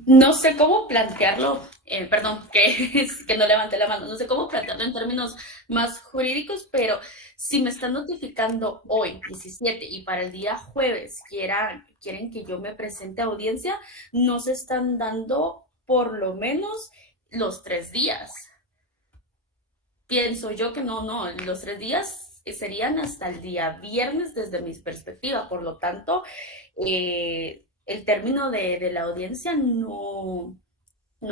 No sé cómo plantearlo perdón, que no levante la mano, no sé cómo plantearlo en términos más jurídicos, pero si me están notificando hoy, 17, y para el día jueves quieren que yo me presente a audiencia, no se están dando por lo menos los 3 días. Pienso yo que no, los 3 días serían hasta el día viernes desde mi perspectiva, por lo tanto, el término de la audiencia no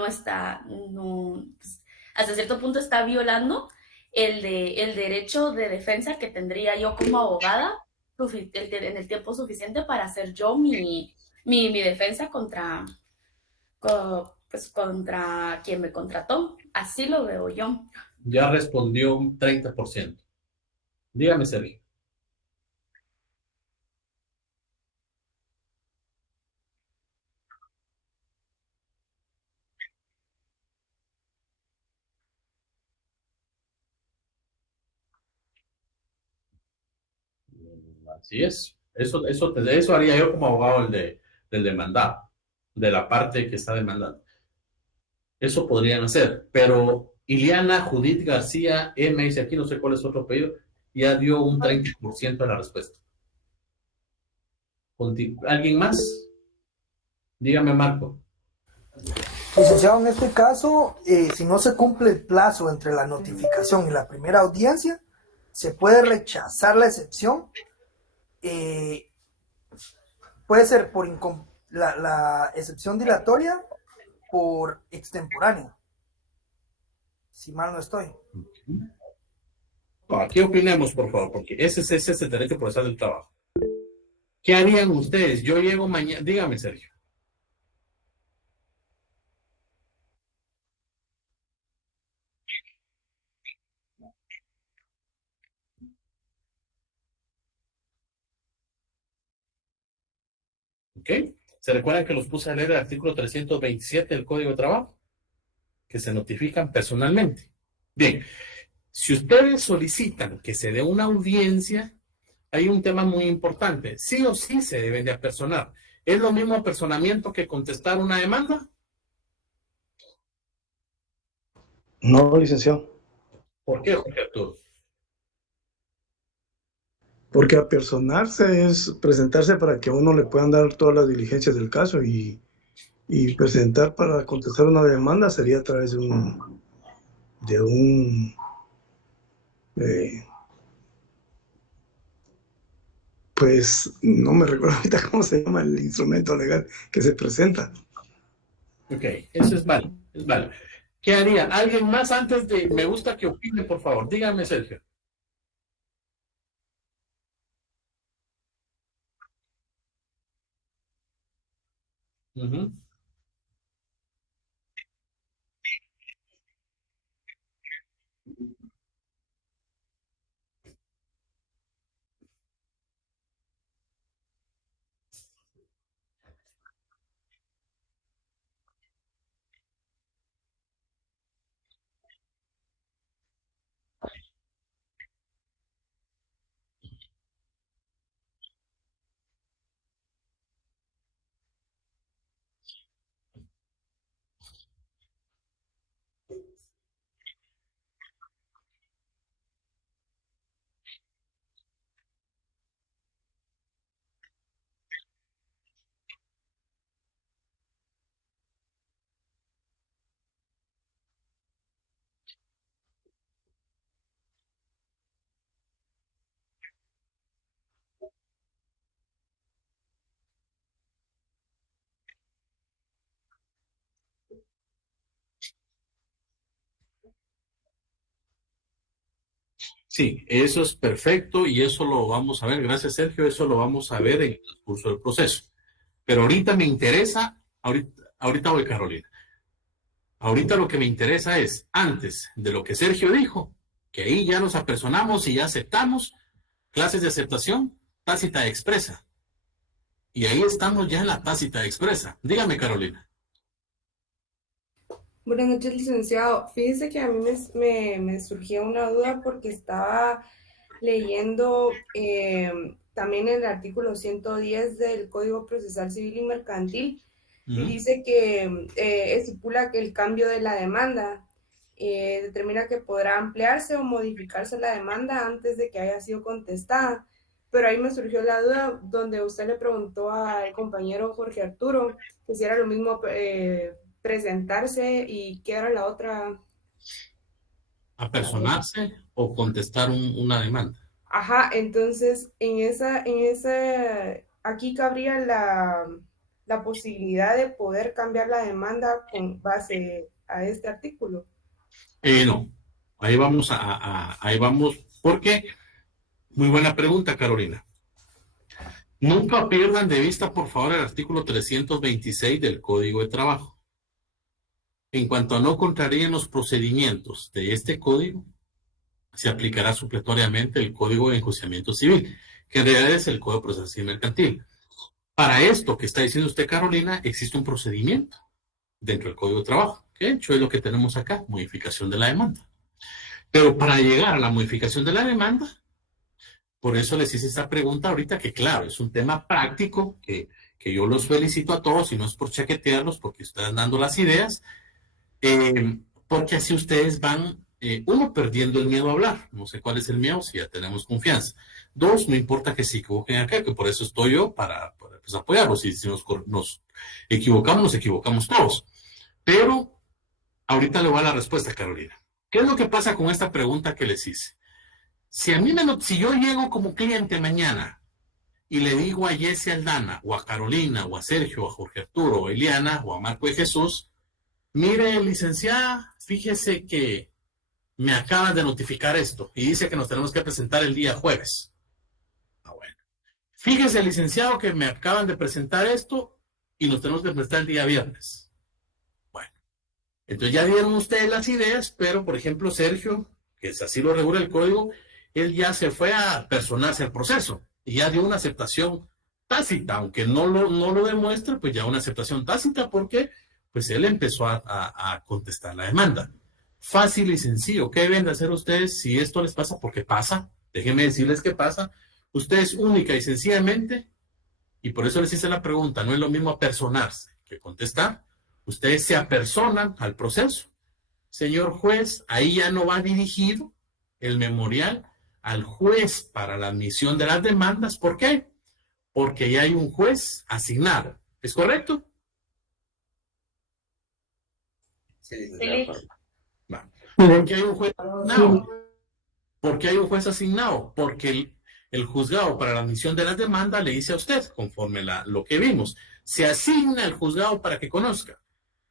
está, pues, hasta cierto punto está violando el derecho de defensa que tendría yo como abogada en el tiempo suficiente para hacer yo mi defensa contra quien me contrató. Así lo veo yo. Ya respondió un 30%. Dígame, Sergio. Así es. Eso haría yo como abogado del demandado, de la parte que está demandando. Eso podrían hacer, pero Ileana Judith García M, dice aquí, no sé cuál es otro apellido, ya dio un 30% de la respuesta. ¿Alguien más? Dígame, Marco. Licenciado, en este caso, si no se cumple el plazo entre la notificación y la primera audiencia, se puede rechazar la excepción. Puede ser por la excepción dilatoria por extemporáneo, si mal no estoy. Aquí opinemos, por favor, porque ese es el derecho procesal del trabajo. ¿Qué harían ustedes? Yo llego mañana. Dígame, Sergio. ¿Ok? ¿Se recuerdan que los puse a leer el artículo 327 del Código de Trabajo? Que se notifican personalmente. Bien, si ustedes solicitan que se dé una audiencia, hay un tema muy importante. Sí o sí se deben de apersonar. ¿Es lo mismo apersonamiento que contestar una demanda? No, licenciado. ¿Por qué, Jorge Arturo? Porque apersonarse es presentarse para que a uno le puedan dar todas las diligencias del caso y presentar para contestar una demanda sería a través pues no me recuerdo ahorita cómo se llama el instrumento legal que se presenta. Ok, eso es válido, es válido. ¿Qué haría? ¿Alguien más antes de... Me gusta que opine, por favor? Dígame, Sergio. Sí, eso es perfecto y eso lo vamos a ver. Gracias, Sergio. Eso lo vamos a ver en el curso del proceso. Pero ahorita me interesa, ahorita voy, Carolina. Ahorita lo que me interesa es, antes de lo que Sergio dijo, que ahí ya nos apersonamos y ya aceptamos, clases de aceptación, tácita expresa. Y ahí estamos ya en la tácita expresa. Dígame, Carolina. Buenas noches, licenciado. Fíjese que a mí me surgió una duda porque estaba leyendo también el artículo 110 del Código Procesal Civil y Mercantil, y dice que estipula que el cambio de la demanda determina que podrá ampliarse o modificarse la demanda antes de que haya sido contestada. Pero ahí me surgió la duda donde usted le preguntó al compañero Jorge Arturo que si era lo mismo presentarse y qué era la otra. Apersonarse o contestar una demanda. Ajá, entonces aquí cabría la posibilidad de poder cambiar la demanda con base a este artículo. No, ahí vamos porque, muy buena pregunta, Carolina. Nunca pierdan de vista, por favor, el artículo 326 del Código de Trabajo. En cuanto a no contraríen los procedimientos de este código, se aplicará supletoriamente el Código de Enjuiciamiento Civil, que en realidad es el Código Procesal Civil Mercantil. Para esto que está diciendo usted, Carolina, existe un procedimiento dentro del Código de Trabajo, que de hecho es lo que tenemos acá, modificación de la demanda. Pero para llegar a la modificación de la demanda, por eso les hice esta pregunta ahorita, que claro, es un tema práctico, que yo los felicito a todos, y no es por chaquetearlos, porque están dando las ideas, porque así ustedes van, uno, perdiendo el miedo a hablar. No sé cuál es el miedo, si ya tenemos confianza. Dos, no importa que se equivoquen acá, que por eso estoy yo, para pues, apoyarlos. Y si nos equivocamos, nos equivocamos todos. Pero ahorita le voy a la respuesta, Carolina. ¿Qué es lo que pasa con esta pregunta que les hice? Si yo llego como cliente mañana y le digo a Jesse Aldana, o a Carolina, o a Sergio, o a Jorge Arturo, o a Eliana, o a Marco de Jesús, mire, licenciada, fíjese que me acaban de notificar esto y dice que nos tenemos que presentar el día jueves. Bueno. Fíjese, licenciado, que me acaban de presentar esto y nos tenemos que presentar el día viernes. Bueno. Entonces ya dieron ustedes las ideas, pero, por ejemplo, Sergio, que es así lo regula el código, él ya se fue a personarse al proceso y ya dio una aceptación tácita, aunque no lo demuestre, pues ya una aceptación tácita, porque pues él empezó a contestar la demanda. Fácil y sencillo. ¿Qué deben de hacer ustedes si esto les pasa? Porque pasa. Déjenme decirles qué pasa. Ustedes única y sencillamente, y por eso les hice la pregunta, no es lo mismo apersonarse que contestar. Ustedes se apersonan al proceso. Señor juez, ahí ya no va dirigido el memorial al juez para la admisión de las demandas. ¿Por qué? Porque ya hay un juez asignado. ¿Es correcto? Sí. Porque hay un juez asignado. ¿Por qué hay un juez asignado? Porque el juzgado para la admisión de las demandas le dice a usted, conforme lo que vimos, se asigna el juzgado para que conozca.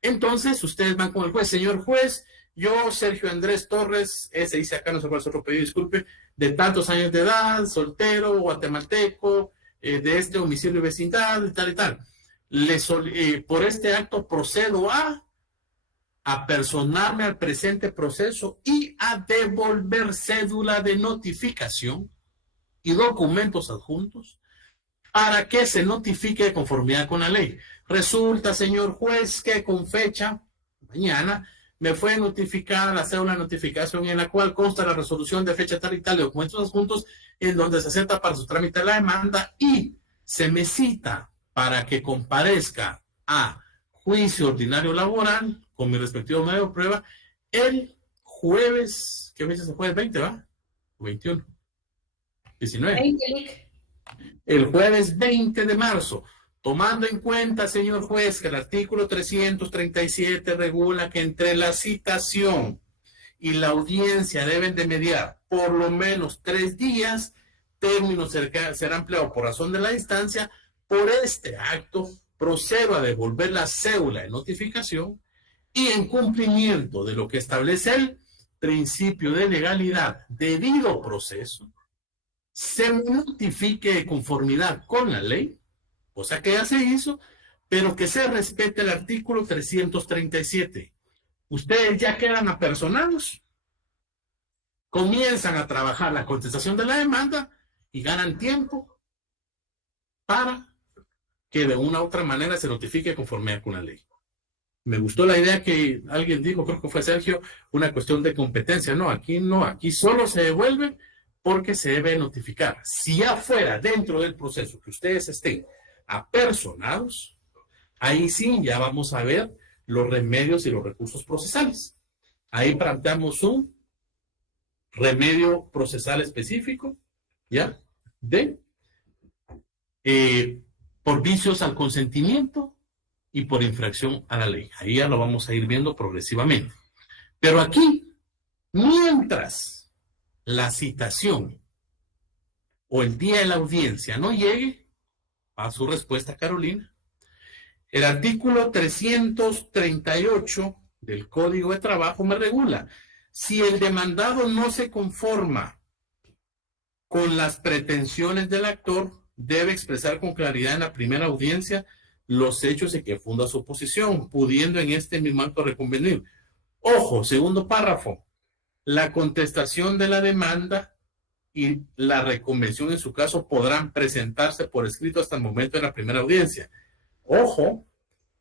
Entonces, ustedes van con el juez. Señor juez, yo, Sergio Andrés Torres, ese dice acá, no sé cuál es otro pedido, disculpe, de tantos años de edad, soltero, guatemalteco, de este domicilio y vecindad, y tal. Por este acto procedo a apersonarme al presente proceso y a devolver cédula de notificación y documentos adjuntos para que se notifique de conformidad con la ley. Resulta, señor juez, que con fecha mañana me fue notificada la cédula de notificación en la cual consta la resolución de fecha tal y tal de documentos adjuntos en donde se acepta para su trámite la demanda y se me cita para que comparezca a juicio ordinario laboral con mi respectivo medio de prueba el jueves, ¿qué fecha es el jueves? 20, ¿va? ¿O 21? 19. 20. El jueves 20 de marzo, tomando en cuenta, señor juez, que el artículo 337 regula que entre la citación y la audiencia deben de mediar por lo menos 3 días, término será empleado por razón de la distancia. Por este acto, procedo a devolver la cédula de notificación y en cumplimiento de lo que establece el principio de legalidad debido proceso, se notifique de conformidad con la ley, cosa que ya se hizo, pero que se respete el artículo 337. Ustedes ya quedan apersonados, comienzan a trabajar la contestación de la demanda y ganan tiempo para que de una u otra manera se notifique conforme con la ley. Me gustó la idea que alguien dijo, creo que fue Sergio, una cuestión de competencia. No, aquí solo se devuelve porque se debe notificar. Si ya fuera dentro del proceso que ustedes estén apersonados, Ahí sí, ya vamos a ver los remedios y los recursos procesales. Ahí planteamos un remedio procesal específico, ¿ya? Por vicios al consentimiento y por infracción a la ley. Ahí ya lo vamos a ir viendo progresivamente. Pero aquí, mientras la citación o el día de la audiencia no llegue, a su respuesta, Carolina, el artículo 338 del Código de Trabajo me regula. Si el demandado no se conforma con las pretensiones del actor, debe expresar con claridad en la primera audiencia los hechos en que funda su posición, pudiendo en este mismo acto reconvenir. Ojo, segundo párrafo, la contestación de la demanda y la reconvención en su caso podrán presentarse por escrito hasta el momento de la primera audiencia. Ojo,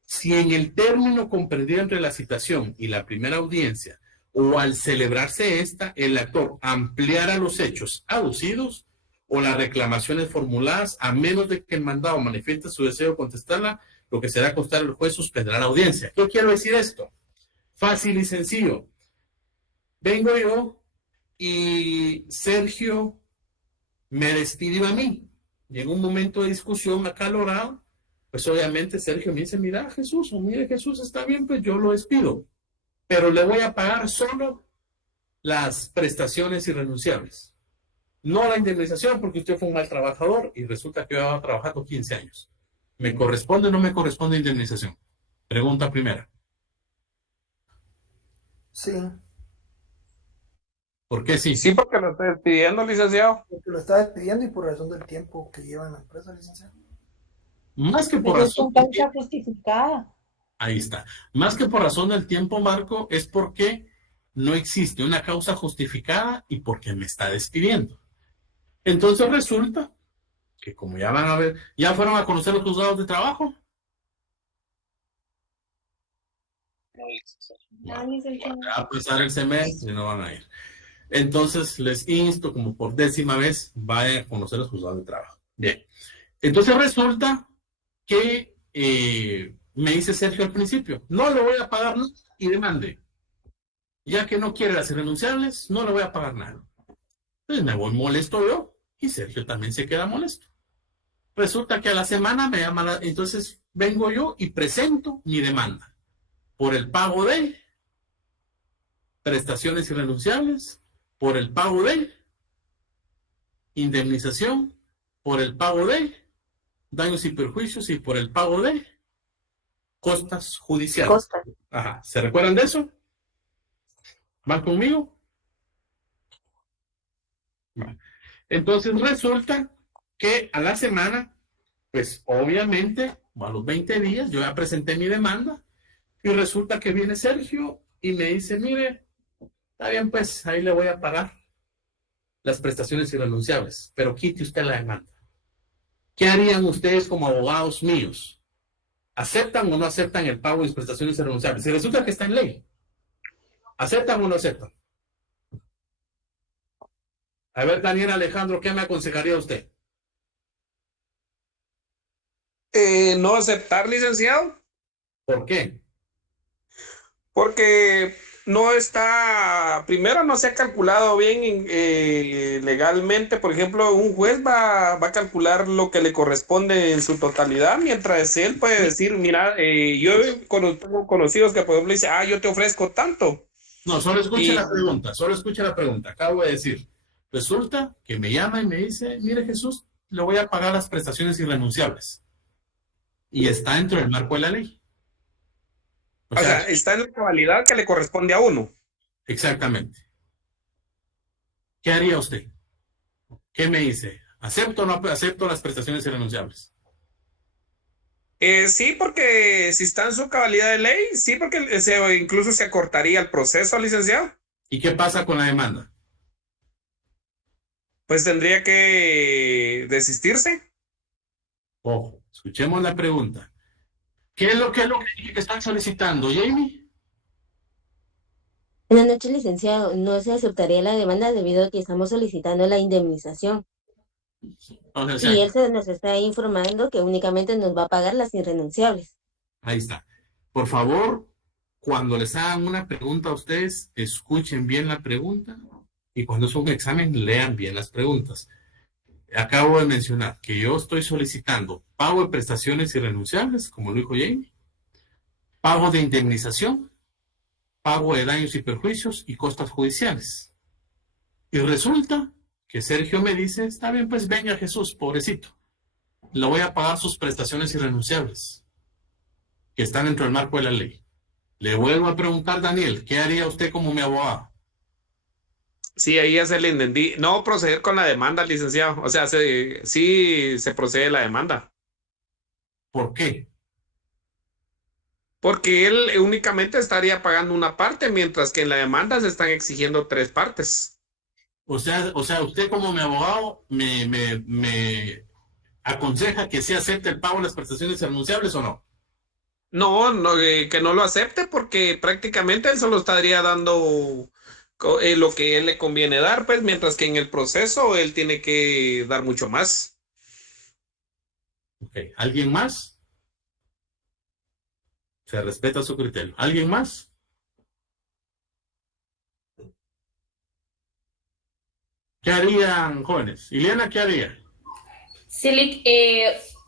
si en el término comprendido entre la citación y la primera audiencia o al celebrarse esta, el actor ampliara los hechos aducidos o las reclamaciones formuladas, a menos de que el mandado manifieste su deseo de contestarla, lo que será constar el juez suspenderá la audiencia. ¿Qué quiero decir esto? Fácil y sencillo. Vengo yo y Sergio me despidió a mí. Y en un momento de discusión acalorado, pues obviamente Sergio me dice, mira Jesús, o mire Jesús, está bien, pues yo lo despido. Pero le voy a pagar solo las prestaciones irrenunciables. No la indemnización, porque usted fue un mal trabajador y resulta que yo estaba trabajando 15 años. ¿Me corresponde o no me corresponde indemnización? Pregunta primera. Sí. ¿Por qué sí? Sí, porque lo estoy despidiendo, licenciado. Porque lo está despidiendo y por razón del tiempo que lleva en la empresa, licenciado. Más que por Pero es razón... con causa justificada. Ahí está. Más que por razón del tiempo, Marco, es porque no existe una causa justificada y porque me está despidiendo. Entonces resulta que como ya van a ver, ya fueron a conocer los juzgados de trabajo. Va a pasar el semestre y no van a ir. Entonces les insto como por 10ª vez, vayan a conocer los juzgados de trabajo. Bien. Entonces resulta que me dice Sergio al principio, no le voy a pagar nada y demande. Ya que no quiere las irrenunciables, no le voy a pagar nada. Entonces me voy molesto yo y Sergio también se queda molesto. Resulta que a la semana me llama, entonces vengo yo y presento mi demanda por el pago de prestaciones irrenunciables, por el pago de indemnización, por el pago de daños y perjuicios y por el pago de costas judiciales. Costas. Ajá. ¿Se recuerdan de eso? ¿Van conmigo? Vale. Entonces resulta que a la semana, pues obviamente, a los 20 días, yo ya presenté mi demanda y resulta que viene Sergio y me dice, mire, está bien, pues ahí le voy a pagar las prestaciones irrenunciables, pero quite usted la demanda. ¿Qué harían ustedes como abogados míos? ¿Aceptan o no aceptan el pago de las prestaciones irrenunciables? Si resulta que está en ley, ¿aceptan o no aceptan? A ver, Daniel Alejandro, ¿qué me aconsejaría usted? No aceptar, licenciado. ¿Por qué? Porque no está, primero no se ha calculado bien legalmente. Por ejemplo, un juez va a calcular lo que le corresponde en su totalidad, mientras él puede decir, mira, yo tengo conocidos que por ejemplo dicen, yo te ofrezco tanto. No, solo escuche la pregunta, solo escuche la pregunta. Acabo de decir, resulta que me llama y me dice, mire Jesús, le voy a pagar las prestaciones irrenunciables. Y está dentro del marco de la ley. O sea, está en la cabalidad que le corresponde a uno. Exactamente. ¿Qué haría usted? ¿Qué me dice? ¿Acepto o no acepto las prestaciones irrenunciables? Sí, porque si está en su cabalidad de ley, sí, porque incluso se acortaría el proceso, licenciado. ¿Y qué pasa con la demanda? Pues tendría que desistirse. Ojo, escuchemos la pregunta. ¿Qué es lo que están solicitando, Jamie? Buenas noches, licenciado. No se aceptaría la demanda debido a que estamos solicitando la indemnización. O sea, Y él nos está informando que únicamente nos va a pagar las irrenunciables. Ahí está. Por favor, cuando les hagan una pregunta a ustedes, escuchen bien la pregunta y cuando es un examen, lean bien las preguntas. Acabo de mencionar que yo estoy solicitando pago de prestaciones irrenunciables, como lo dijo Jamie, pago de indemnización, pago de daños y perjuicios y costas judiciales. Y resulta que Sergio me dice, está bien, pues venga Jesús, pobrecito, le voy a pagar sus prestaciones irrenunciables, que están dentro del marco de la ley. Le vuelvo a preguntar, Daniel, ¿qué haría usted como mi abogado? Sí, ahí ya se le entendí. No proceder con la demanda, licenciado. O sea, sí se procede la demanda. ¿Por qué? Porque él únicamente estaría pagando una parte, mientras que en la demanda se están exigiendo 3 partes. O sea, usted como mi abogado me aconseja que sí acepte el pago de las prestaciones irrenunciables o no. No, que no lo acepte porque prácticamente él solo estaría dando lo que él le conviene dar, pues, mientras que en el proceso él tiene que dar mucho más. Ok, ¿alguien más? Se respeta su criterio. ¿Alguien más? ¿Qué harían, jóvenes? Ileana, ¿qué haría? Sí,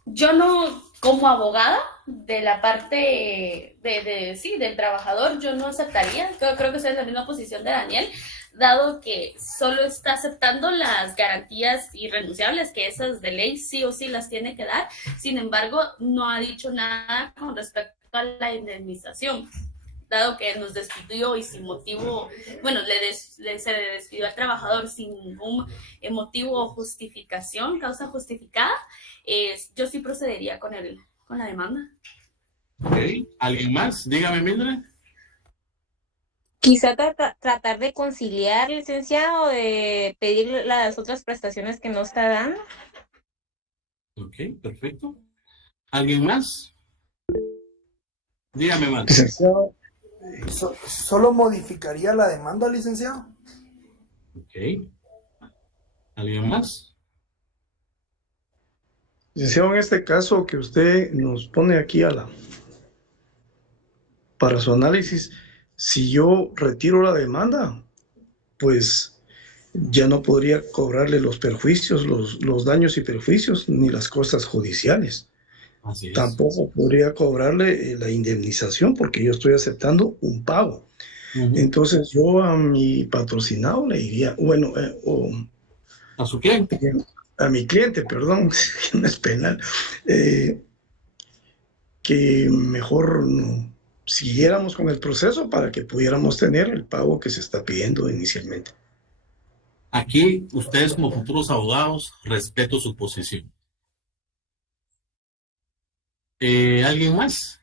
yo no, como abogada de la parte del trabajador, yo no aceptaría, creo que esa es la misma posición de Daniel, dado que solo está aceptando las garantías irrenunciables, que esas de ley sí o sí las tiene que dar. Sin embargo, no ha dicho nada con respecto a la indemnización, dado que nos despidió y sin motivo, bueno, se le despidió al trabajador sin ningún motivo o justificación, causa justificada. Yo sí procedería con la demanda. Ok, ¿alguien más? Dígame, Mildred. Quizá tratar de conciliar, licenciado, de pedir las otras prestaciones que no está dando. Ok, perfecto. ¿Alguien más? Dígame, man. Licenciado, ¿solo modificaría la demanda, licenciado? Ok. ¿Alguien más? Licenciado, en este caso que usted nos pone aquí para su análisis, si yo retiro la demanda, pues ya no podría cobrarle los perjuicios, los daños y perjuicios, ni las costas judiciales. Así es. Tampoco podría cobrarle la indemnización porque yo estoy aceptando un pago. Entonces yo a mi patrocinado le diría, bueno, a su cliente. A mi cliente, perdón, que no es penal, que mejor no siguiéramos con el proceso para que pudiéramos tener el pago que se está pidiendo inicialmente. Aquí, ustedes como futuros abogados, respeto su posición. ¿Alguien más?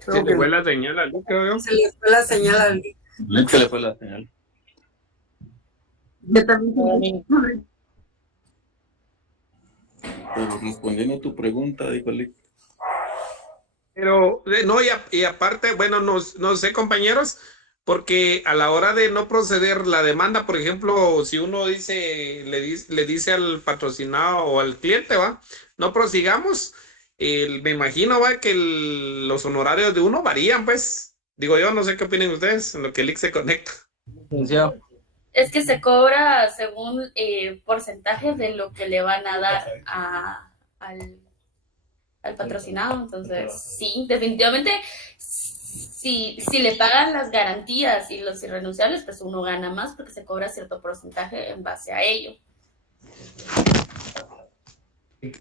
Se le fue la señal al creo. Se le fue la señal al Se le fue la señal. Yo también. Pero respondiendo a tu pregunta, dijo Lick. Pero, no, y aparte, bueno, no sé, compañeros, porque a la hora de no proceder la demanda, por ejemplo, si uno le dice al patrocinado o al cliente, va, no prosigamos, me imagino, va, que los honorarios de uno varían, pues. Digo yo, no sé qué opinen ustedes en lo que el Lick se conecta. Es que se cobra según porcentaje de lo que le van a dar al patrocinado. Entonces, sí, definitivamente, si le pagan las garantías y los irrenunciables, pues uno gana más porque se cobra cierto porcentaje en base a ello.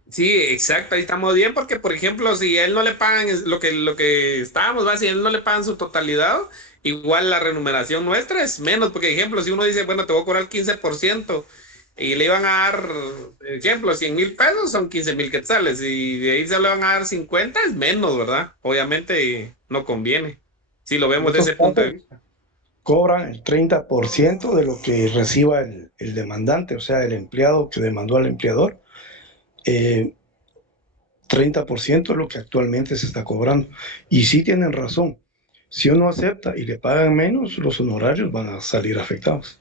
Sí, exacto, ahí estamos bien, porque por ejemplo, si a él no le pagan lo que estábamos, ¿va? Si a él no le pagan su totalidad igual la remuneración nuestra es menos, porque ejemplo, si uno dice, bueno, te voy a cobrar 15% y le iban a dar, ejemplo, 100,000 pesos, son 15,000 quetzales, y de ahí se le van a dar 50, es menos, ¿verdad? Obviamente no conviene, si lo vemos de ese punto de vista. Cobran el 30% de lo que reciba el demandante, o sea, el empleado que demandó al empleador. 30% es lo que actualmente se está cobrando. Y sí tienen razón. Si uno acepta y le pagan menos, los honorarios van a salir afectados.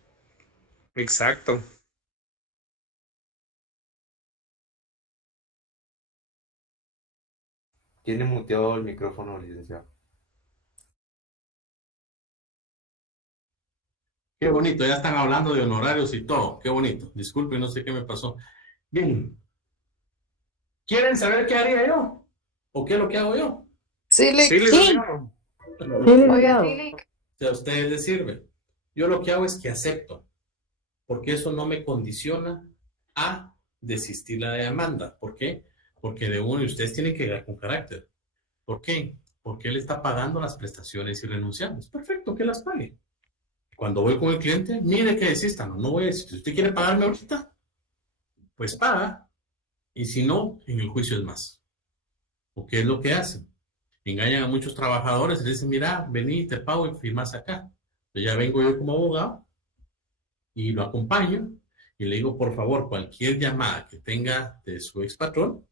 Exacto. Tiene muteado el micrófono, licenciado. Qué bonito, ya están hablando de honorarios y todo. Qué bonito. Disculpe, no sé qué me pasó. Bien. ¿Quieren saber qué haría yo? ¿O qué es lo que hago yo? Sí, licenciado. Oiga, Si a ustedes les sirve. Yo lo que hago es que acepto, porque eso no me condiciona a desistir la demanda. ¿Por qué? Porque de uno y ustedes tienen que dar con carácter. ¿Por qué? Porque él está pagando las prestaciones irrenunciables. Perfecto, que las pague. Cuando voy con el cliente, mire que desistan. No voy a decir, si usted quiere pagarme ahorita, pues paga. Y si no, en el juicio es más. ¿O qué es lo que hacen? Engañan a muchos trabajadores y les dicen, mira, vení, te pago y firmas acá. Entonces ya vengo yo como abogado y lo acompaño y le digo, por favor, cualquier llamada que tenga de su ex patrón,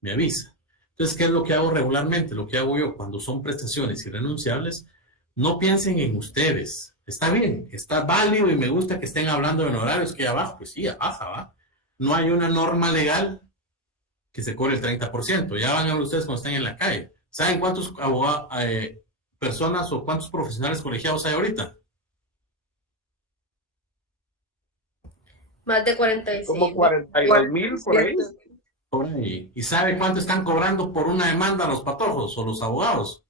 me avisa. Entonces, ¿qué es lo que hago regularmente? Lo que hago yo cuando son prestaciones irrenunciables, no piensen en ustedes. Está bien, está válido y me gusta que estén hablando de honorarios que abajo. Pues sí, abajo, ¿va? No hay una norma legal que se cobre el 30%. Ya van a ver ustedes cuando estén en la calle. ¿Saben cuántos personas o cuántos profesionales colegiados hay ahorita? Más de 45. Como 42,000 por ahí. Por ahí. ¿Y sabe cuánto están cobrando por una demanda los patojos o los abogados?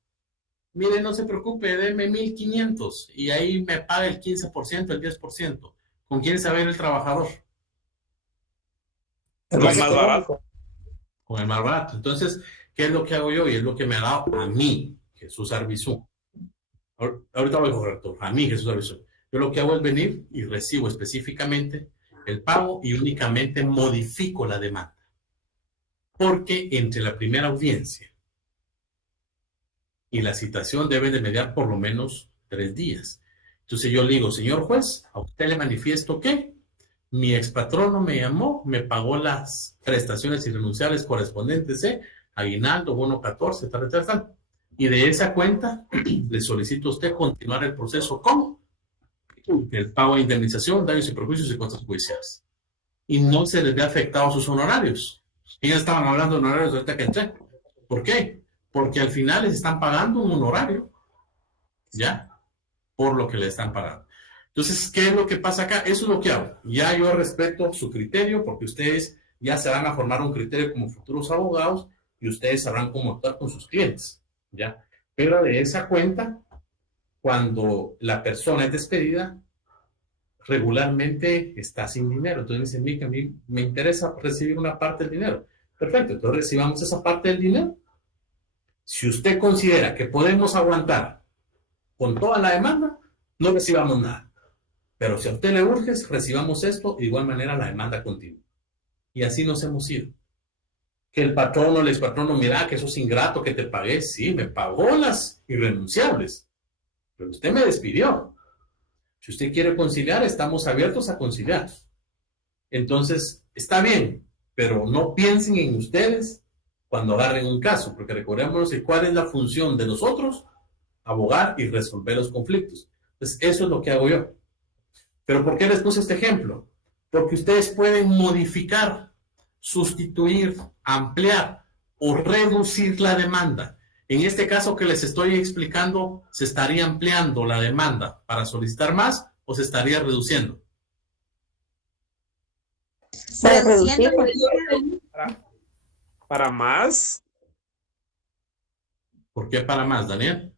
Mire, no se preocupe, deme 1,500 y ahí me paga el 15%, el 10%. ¿Con quién se va a ir el trabajador? El más barato. Con el más barato. Entonces, ¿qué es lo que hago yo? Y es lo que me ha dado a mí, Jesús Arbizú. Ahorita voy correcto. A mí, Jesús Arbizú. Yo lo que hago es venir y recibo específicamente el pago y únicamente modifico la demanda. Porque entre la primera audiencia y la citación deben de mediar por lo menos 3 días. Entonces yo le digo, señor juez, a usted le manifiesto que mi expatrono me llamó, me pagó las prestaciones irrenunciables correspondientes, aguinaldo, bono 14, tal. Y de esa cuenta le solicito a usted continuar el proceso con el pago de indemnización, daños y perjuicios y costas judiciales. Y no se les ve afectado sus honorarios. Y ya estaban hablando de honorarios ahorita que entré. ¿Por qué? Porque al final les están pagando un honorario, ¿ya? Por lo que le están pagando. Entonces, ¿qué es lo que pasa acá? Eso es lo que hago. Ya yo respeto su criterio, porque ustedes ya se van a formar un criterio como futuros abogados y ustedes sabrán cómo actuar con sus clientes, ¿ya? Pero de esa cuenta, cuando la persona es despedida, regularmente está sin dinero. Entonces me dicen, a mí me interesa recibir una parte del dinero. Perfecto, entonces recibamos esa parte del dinero. Si usted considera que podemos aguantar con toda la demanda, no recibamos nada. Pero si a usted le urge, recibamos esto, de igual manera la demanda continúa. Y así nos hemos ido. Que el patrón o el expatrono, mira, que eso es ingrato que te pagué. Sí, me pagó las irrenunciables, pero usted me despidió. Si usted quiere conciliar, estamos abiertos a conciliar. Entonces, está bien, pero no piensen en ustedes cuando agarren un caso, porque recordémonos de cuál es la función de nosotros, abogar y resolver los conflictos. Entonces, eso es lo que hago yo. Pero ¿por qué les puse este ejemplo? Porque ustedes pueden modificar, sustituir, ampliar o reducir la demanda. En este caso que les estoy explicando, ¿se estaría ampliando la demanda para solicitar más o se estaría reduciendo? Para más. ¿Por qué para más, Daniel?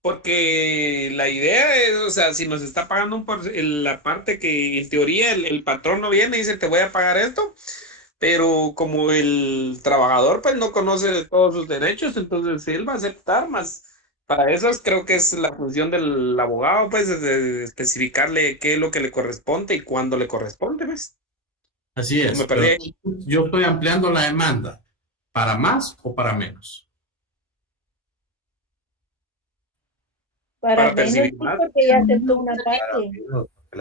Porque la idea es, o sea, si nos está pagando la parte que en teoría el patrón no viene y dice te voy a pagar esto, pero como el trabajador pues no conoce todos sus derechos, entonces él va a aceptar más Para eso creo que es la función del abogado, pues, de especificarle qué es lo que le corresponde y cuándo le corresponde, ¿ves? Así es. Me perdí Pero ahí. yo estoy ampliando la demanda. ¿Para más o para menos? Para Para menos, percibir sí, más. porque ya aceptó una parte.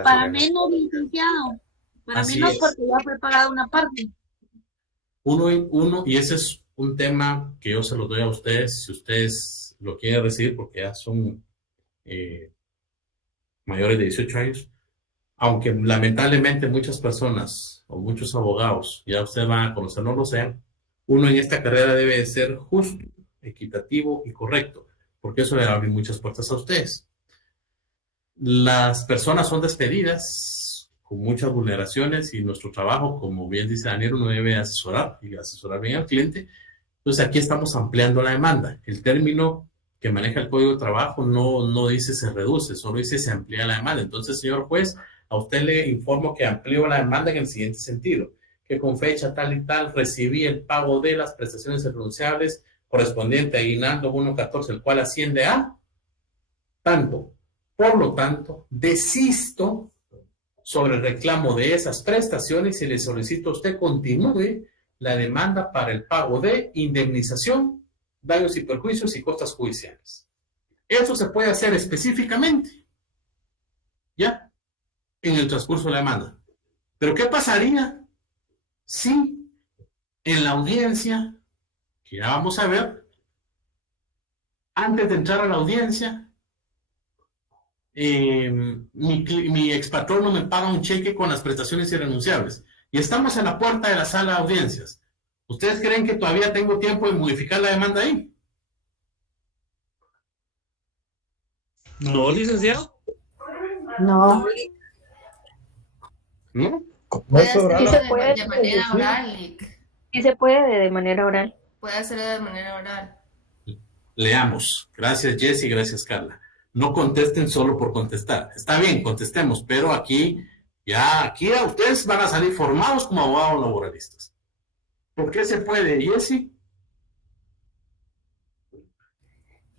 Para menos, licenciado. Para Así menos es. porque ya fue pagada una parte. Uno, y ese es un tema que yo se lo doy a ustedes, si ustedes lo quieren recibir, porque ya son mayores de 18 años, aunque lamentablemente muchas personas o muchos abogados, ya ustedes van a conocer, no lo sean, uno en esta carrera debe de ser justo, equitativo y correcto, porque eso le abre muchas puertas a ustedes. Las personas son despedidas con muchas vulneraciones y nuestro trabajo, como bien dice Daniel, uno debe asesorar y asesorar bien al cliente. Entonces aquí estamos ampliando la demanda. El término que maneja el Código de Trabajo no dice se reduce, solo dice se amplía la demanda. Entonces, señor juez, a usted le informo que amplío la demanda en el siguiente sentido, que con fecha tal y tal recibí el pago de las prestaciones irrenunciables correspondiente a aguinaldo 1.14, el cual asciende a tanto. Por lo tanto, desisto sobre el reclamo de esas prestaciones y le solicito a usted continúe la demanda para el pago de indemnización, daños y perjuicios y costas judiciales. Eso se puede hacer específicamente, ¿ya? En el transcurso de la demanda. Pero ¿qué pasaría si en la audiencia, que ya vamos a ver, antes de entrar a la audiencia, mi expatrón no me paga un cheque con las prestaciones irrenunciables y estamos en la puerta de la sala de audiencias? ¿Ustedes creen que todavía tengo tiempo de modificar la demanda ahí? No, licenciado. No. ¿No? Puede hacerlo Sí se puede, de manera oral, Lick. Sí se puede de manera oral. Puede hacerlo de manera oral. Leamos. Gracias, Jessy, gracias, Carla. No contesten solo por contestar. Está bien, contestemos, pero aquí a ustedes van a salir formados como abogados laboralistas. ¿Por qué se puede, Jessy?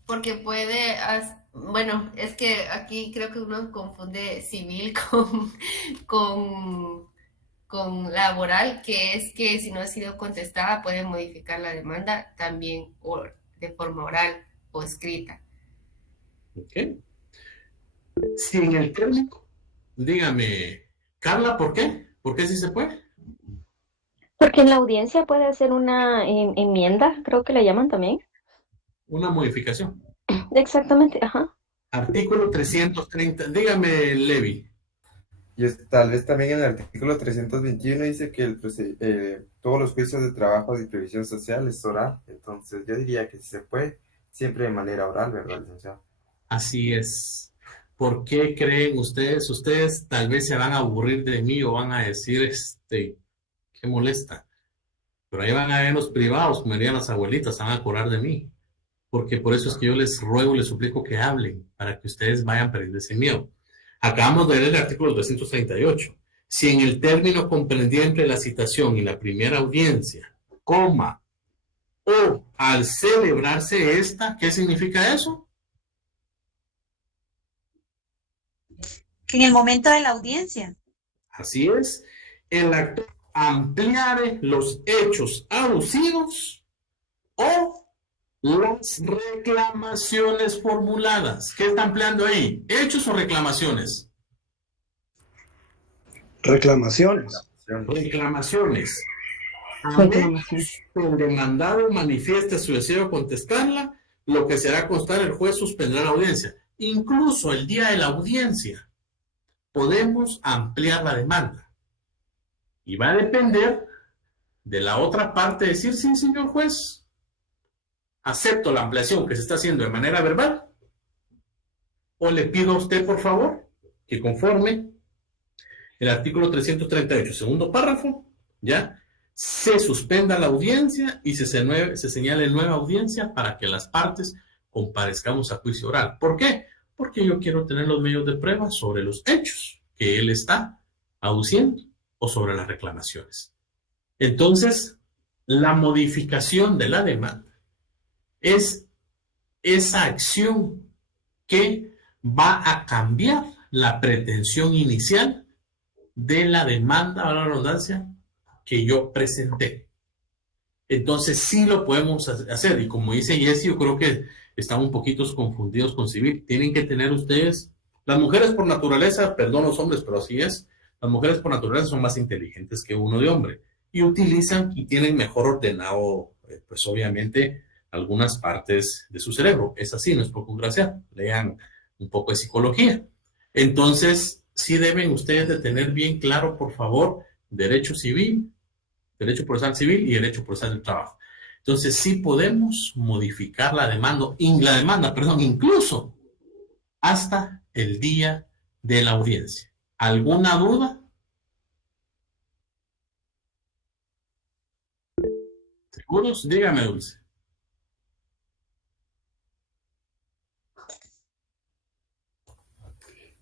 Porque puede, bueno, es que aquí creo que uno confunde civil con laboral, que es que si no ha sido contestada puede modificar la demanda también de forma oral o escrita. Ok. Si en el término, dígame, Carla, ¿por qué? ¿Por qué sí se puede? Porque en la audiencia puede hacer una enmienda, creo que le llaman también. Una modificación. Exactamente, ajá. Artículo 330, dígame, Levi. Y tal vez también en el artículo 321 dice que todos los juicios de trabajo y previsión social es oral. Entonces yo diría que sí se puede, siempre de manera oral, ¿verdad, licenciado? Así es. ¿Por qué creen ustedes? Ustedes tal vez se van a aburrir de mí o van a decir, qué molesta. Pero ahí van a ver los privados, como dirían las abuelitas, se van a acordar de mí. Porque por eso es que yo les ruego, les suplico que hablen, para que ustedes vayan perdiendo ese miedo. Acabamos de leer el artículo 238. Si en el término comprendido entre la citación y la primera audiencia, coma, o al celebrarse esta, ¿qué significa eso? Que en el momento de la audiencia. Así es, el actor ampliare los hechos aducidos o las reclamaciones formuladas. ¿Qué está ampliando ahí? ¿Hechos o reclamaciones? Reclamaciones. Reclamaciones. A menos que el demandado manifieste su deseo de contestarla, lo que se hará constar el juez suspenderá la audiencia. Incluso el día de la audiencia podemos ampliar la demanda. Y va a depender de la otra parte decir, sí, señor juez, acepto la ampliación que se está haciendo de manera verbal, o le pido a usted, por favor, que conforme el artículo 338, segundo párrafo, ya, se suspenda la audiencia y se señale nueva audiencia para que las partes comparezcamos a juicio oral. ¿Por qué? Porque yo quiero tener los medios de prueba sobre los hechos que él está aduciendo o sobre las reclamaciones. Entonces, la modificación de la demanda es esa acción que va a cambiar la pretensión inicial de la demanda, a la redundancia, que yo presenté. Entonces sí lo podemos hacer. Y como dice Jessy, yo creo que están un poquito confundidos con civil. Tienen que tener ustedes, las mujeres por naturaleza, perdón los hombres, pero así es, las mujeres por naturaleza son más inteligentes que uno de hombre y utilizan y tienen mejor ordenado, pues obviamente, algunas partes de su cerebro. Es así, no es por congraciar. Lean un poco de psicología. Entonces, sí deben ustedes de tener bien claro, por favor, derecho civil, derecho procesal civil y derecho procesal del trabajo. Entonces, sí podemos modificar la demanda, incluso hasta el día de la audiencia. ¿Alguna duda? ¿Seguros? Dígame, Dulce.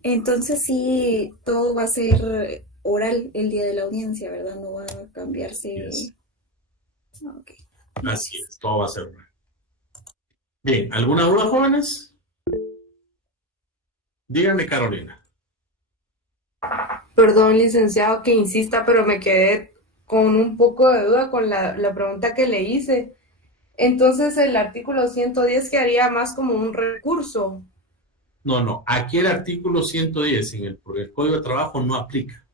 Entonces sí, todo va a ser oral el día de la audiencia, ¿verdad? No va a cambiarse. Yes. Ok. Así es, todo va a ser oral. Bien, ¿alguna duda, jóvenes? Díganme, Carolina. Perdón, licenciado, que insista, pero me quedé con un poco de duda con la pregunta que le hice. Entonces, el artículo 110 quedaría más como un recurso. No, aquí el artículo 110 en el Código de Trabajo no aplica,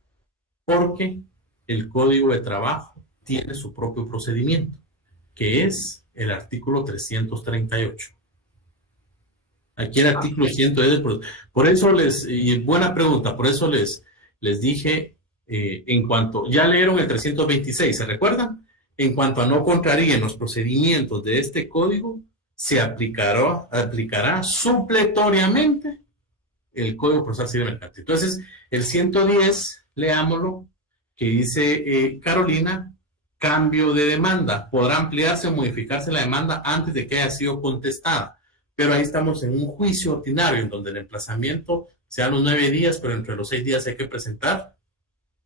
porque el Código de Trabajo tiene su propio procedimiento, que es el artículo 338. Aquí el artículo 110, por eso y buena pregunta, por eso les dije, en cuanto, ya leyeron el 326, ¿se recuerdan? En cuanto a no contraríen los procedimientos de este código, se aplicará supletoriamente el Código Procesal Civil Mercantil. Entonces, el 110, leámoslo, que dice Carolina, cambio de demanda. Podrá ampliarse o modificarse la demanda antes de que haya sido contestada. Pero ahí estamos en un juicio ordinario, en donde el emplazamiento sea los 9 días, pero entre los 6 días hay que presentar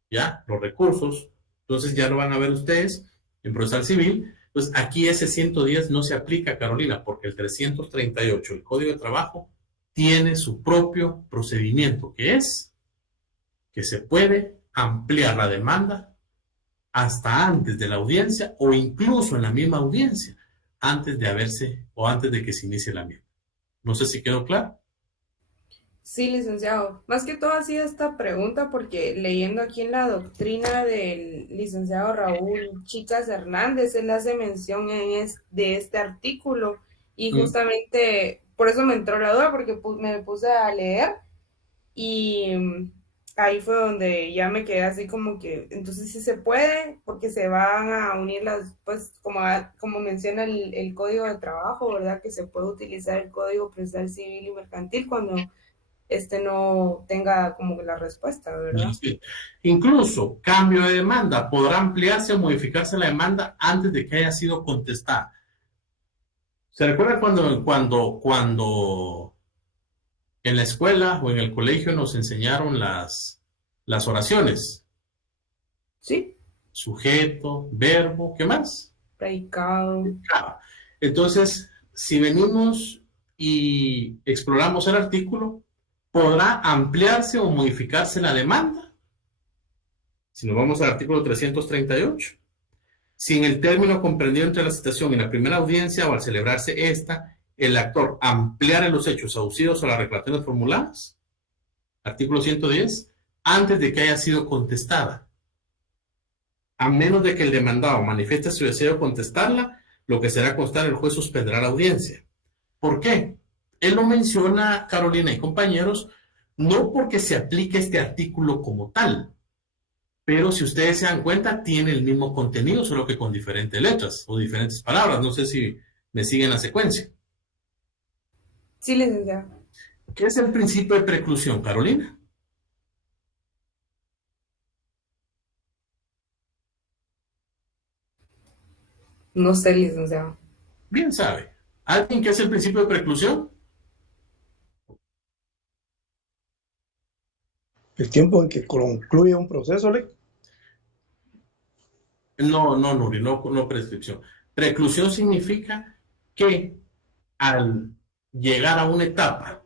ya los recursos. Entonces, ya lo van a ver ustedes en Procesal Civil. Entonces, aquí ese 110 no se aplica, Carolina, porque el 338, el Código de Trabajo, tiene su propio procedimiento, que es que se puede ampliar la demanda hasta antes de la audiencia o incluso en la misma audiencia, antes de que se inicie la misma. No sé si quedó claro. Sí, licenciado. Más que todo hacía esta pregunta porque leyendo aquí en la doctrina del licenciado Raúl Chicas Hernández, él hace mención de este artículo y justamente por eso me entró la duda porque me puse a leer y ahí fue donde ya me quedé así como que, entonces sí se puede porque se van a unir pues como menciona el Código de Trabajo, ¿verdad? Que se puede utilizar el Código Procesal Civil y Mercantil cuando no tenga como la respuesta, ¿verdad? Sí. Incluso, cambio de demanda, podrá ampliarse o modificarse la demanda antes de que haya sido contestada. ¿Se recuerda cuando en la escuela o en el colegio nos enseñaron las oraciones? Sí. Sujeto, verbo, ¿qué más? Predicado. Entonces, si venimos y exploramos el artículo, ¿podrá ampliarse o modificarse la demanda? Si nos vamos al artículo 338. Si en el término comprendido entre la citación y la primera audiencia o al celebrarse esta, el actor ampliare los hechos aducidos o las reclamaciones formuladas, artículo 110, antes de que haya sido contestada. A menos de que el demandado manifieste su deseo de contestarla, lo que será constar el juez suspenderá la audiencia. ¿Por qué? Él lo menciona, Carolina y compañeros, no porque se aplique este artículo como tal, pero si ustedes se dan cuenta, tiene el mismo contenido, solo que con diferentes letras o diferentes palabras. No sé si me siguen la secuencia. Sí, licenciado. ¿Qué es el principio de preclusión, Carolina? No sé, licenciado. Bien sabe. ¿Alguien qué es el principio de preclusión? El tiempo en que concluye un proceso, ¿le? No, Nuri, no prescripción. Preclusión significa que al llegar a una etapa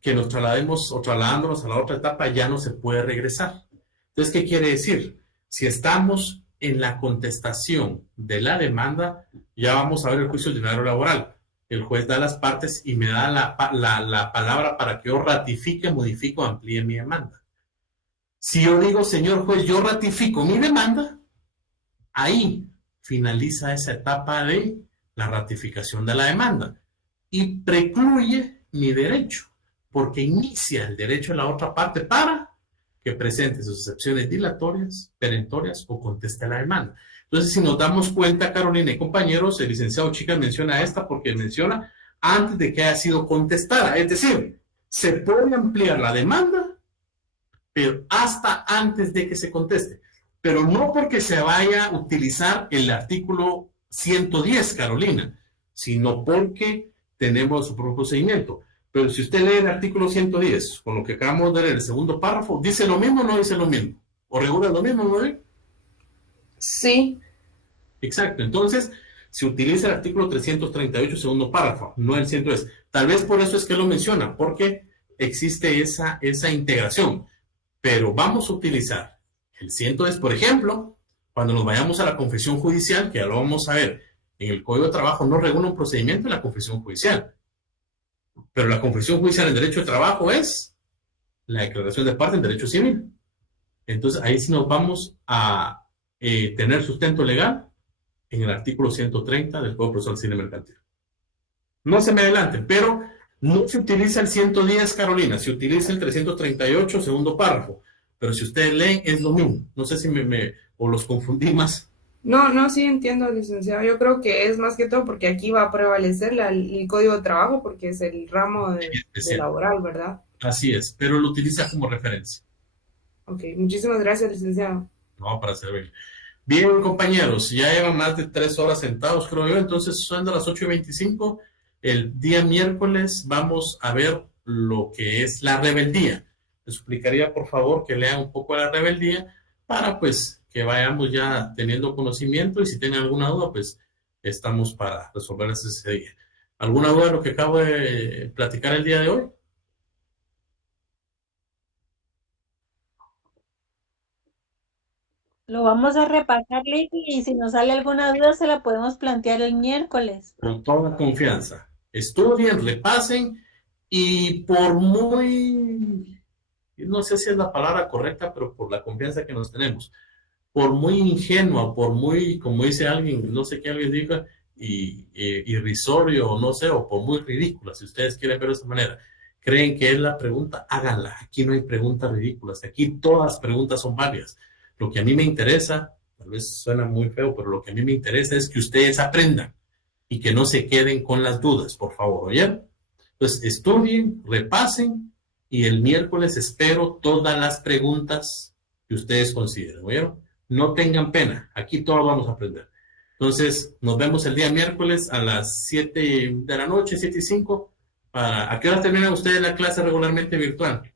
que nos traslademos o trasladándonos a la otra etapa, ya no se puede regresar. Entonces, ¿qué quiere decir? Si estamos en la contestación de la demanda, ya vamos a ver el juicio ordinario laboral. El juez da las partes y me da la palabra para que yo ratifique, modifique o amplíe mi demanda. Si yo digo, señor juez, yo ratifico mi demanda, ahí finaliza esa etapa de la ratificación de la demanda y precluye mi derecho, porque inicia el derecho de la otra parte para que presente sus excepciones dilatorias, perentorias o conteste la demanda. Entonces, si nos damos cuenta, Carolina y compañeros, el licenciado Chicas menciona esta porque menciona antes de que haya sido contestada. Es decir, se puede ampliar la demanda, pero hasta antes de que se conteste. Pero no porque se vaya a utilizar el artículo 110, Carolina, sino porque tenemos su propio procedimiento. Pero si usted lee el artículo 110, con lo que acabamos de leer, el segundo párrafo, ¿dice lo mismo o no dice lo mismo? ¿O regula lo mismo, no? Sí. Exacto. Entonces, se utiliza el artículo 338, segundo párrafo, no el 110. Tal vez por eso es que lo menciona, porque existe esa integración. Pero vamos a utilizar el 110, por ejemplo, cuando nos vayamos a la confesión judicial, que ya lo vamos a ver, en el Código de Trabajo no regula un procedimiento en la confesión judicial. Pero la confesión judicial en derecho de trabajo es la declaración de parte en derecho civil. Entonces, ahí sí nos vamos a tener sustento legal en el artículo 130 del Código Procesal Civil y Mercantil. No se me adelanten, pero no se utiliza el 110, Carolina, se utiliza el 338, segundo párrafo. Pero si ustedes leen, es lo mismo. No sé si o los confundí más. No, sí entiendo, licenciado. Yo creo que es más que todo porque aquí va a prevalecer el Código de Trabajo porque es el ramo de laboral, ¿verdad? Así es, pero lo utiliza como referencia. Ok, muchísimas gracias, licenciado. No, para servir. Bien, compañeros, ya llevan más de 3 horas sentados, creo yo, entonces son de las 8:25. El día miércoles vamos a ver lo que es la rebeldía. Les suplicaría, por favor, que lean un poco la rebeldía para, pues, que vayamos ya teniendo conocimiento y si tienen alguna duda, pues, estamos para resolver ese día. ¿Alguna duda de lo que acabo de platicar el día de hoy? Lo vamos a repasar, Licky, y si nos sale alguna duda se la podemos plantear el miércoles. Con toda confianza. Estudien, repasen y por muy, no sé si es la palabra correcta, pero por la confianza que nos tenemos, por muy ingenua, por muy, como dice alguien, no sé qué alguien diga, irrisorio, o no sé, o por muy ridícula, si ustedes quieren verlo de esa manera, creen que es la pregunta, háganla. Aquí no hay preguntas ridículas, aquí todas las preguntas son válidas. Lo que a mí me interesa, tal vez suena muy feo, pero lo que a mí me interesa es que ustedes aprendan y que no se queden con las dudas, por favor, ¿oyeron? Entonces, estudien, repasen y el miércoles espero todas las preguntas que ustedes consideren, ¿oyeron? No tengan pena, aquí todos vamos a aprender. Entonces, nos vemos el día miércoles a las 7 de la noche, 7:05. ¿A qué hora terminan ustedes la clase regularmente virtual?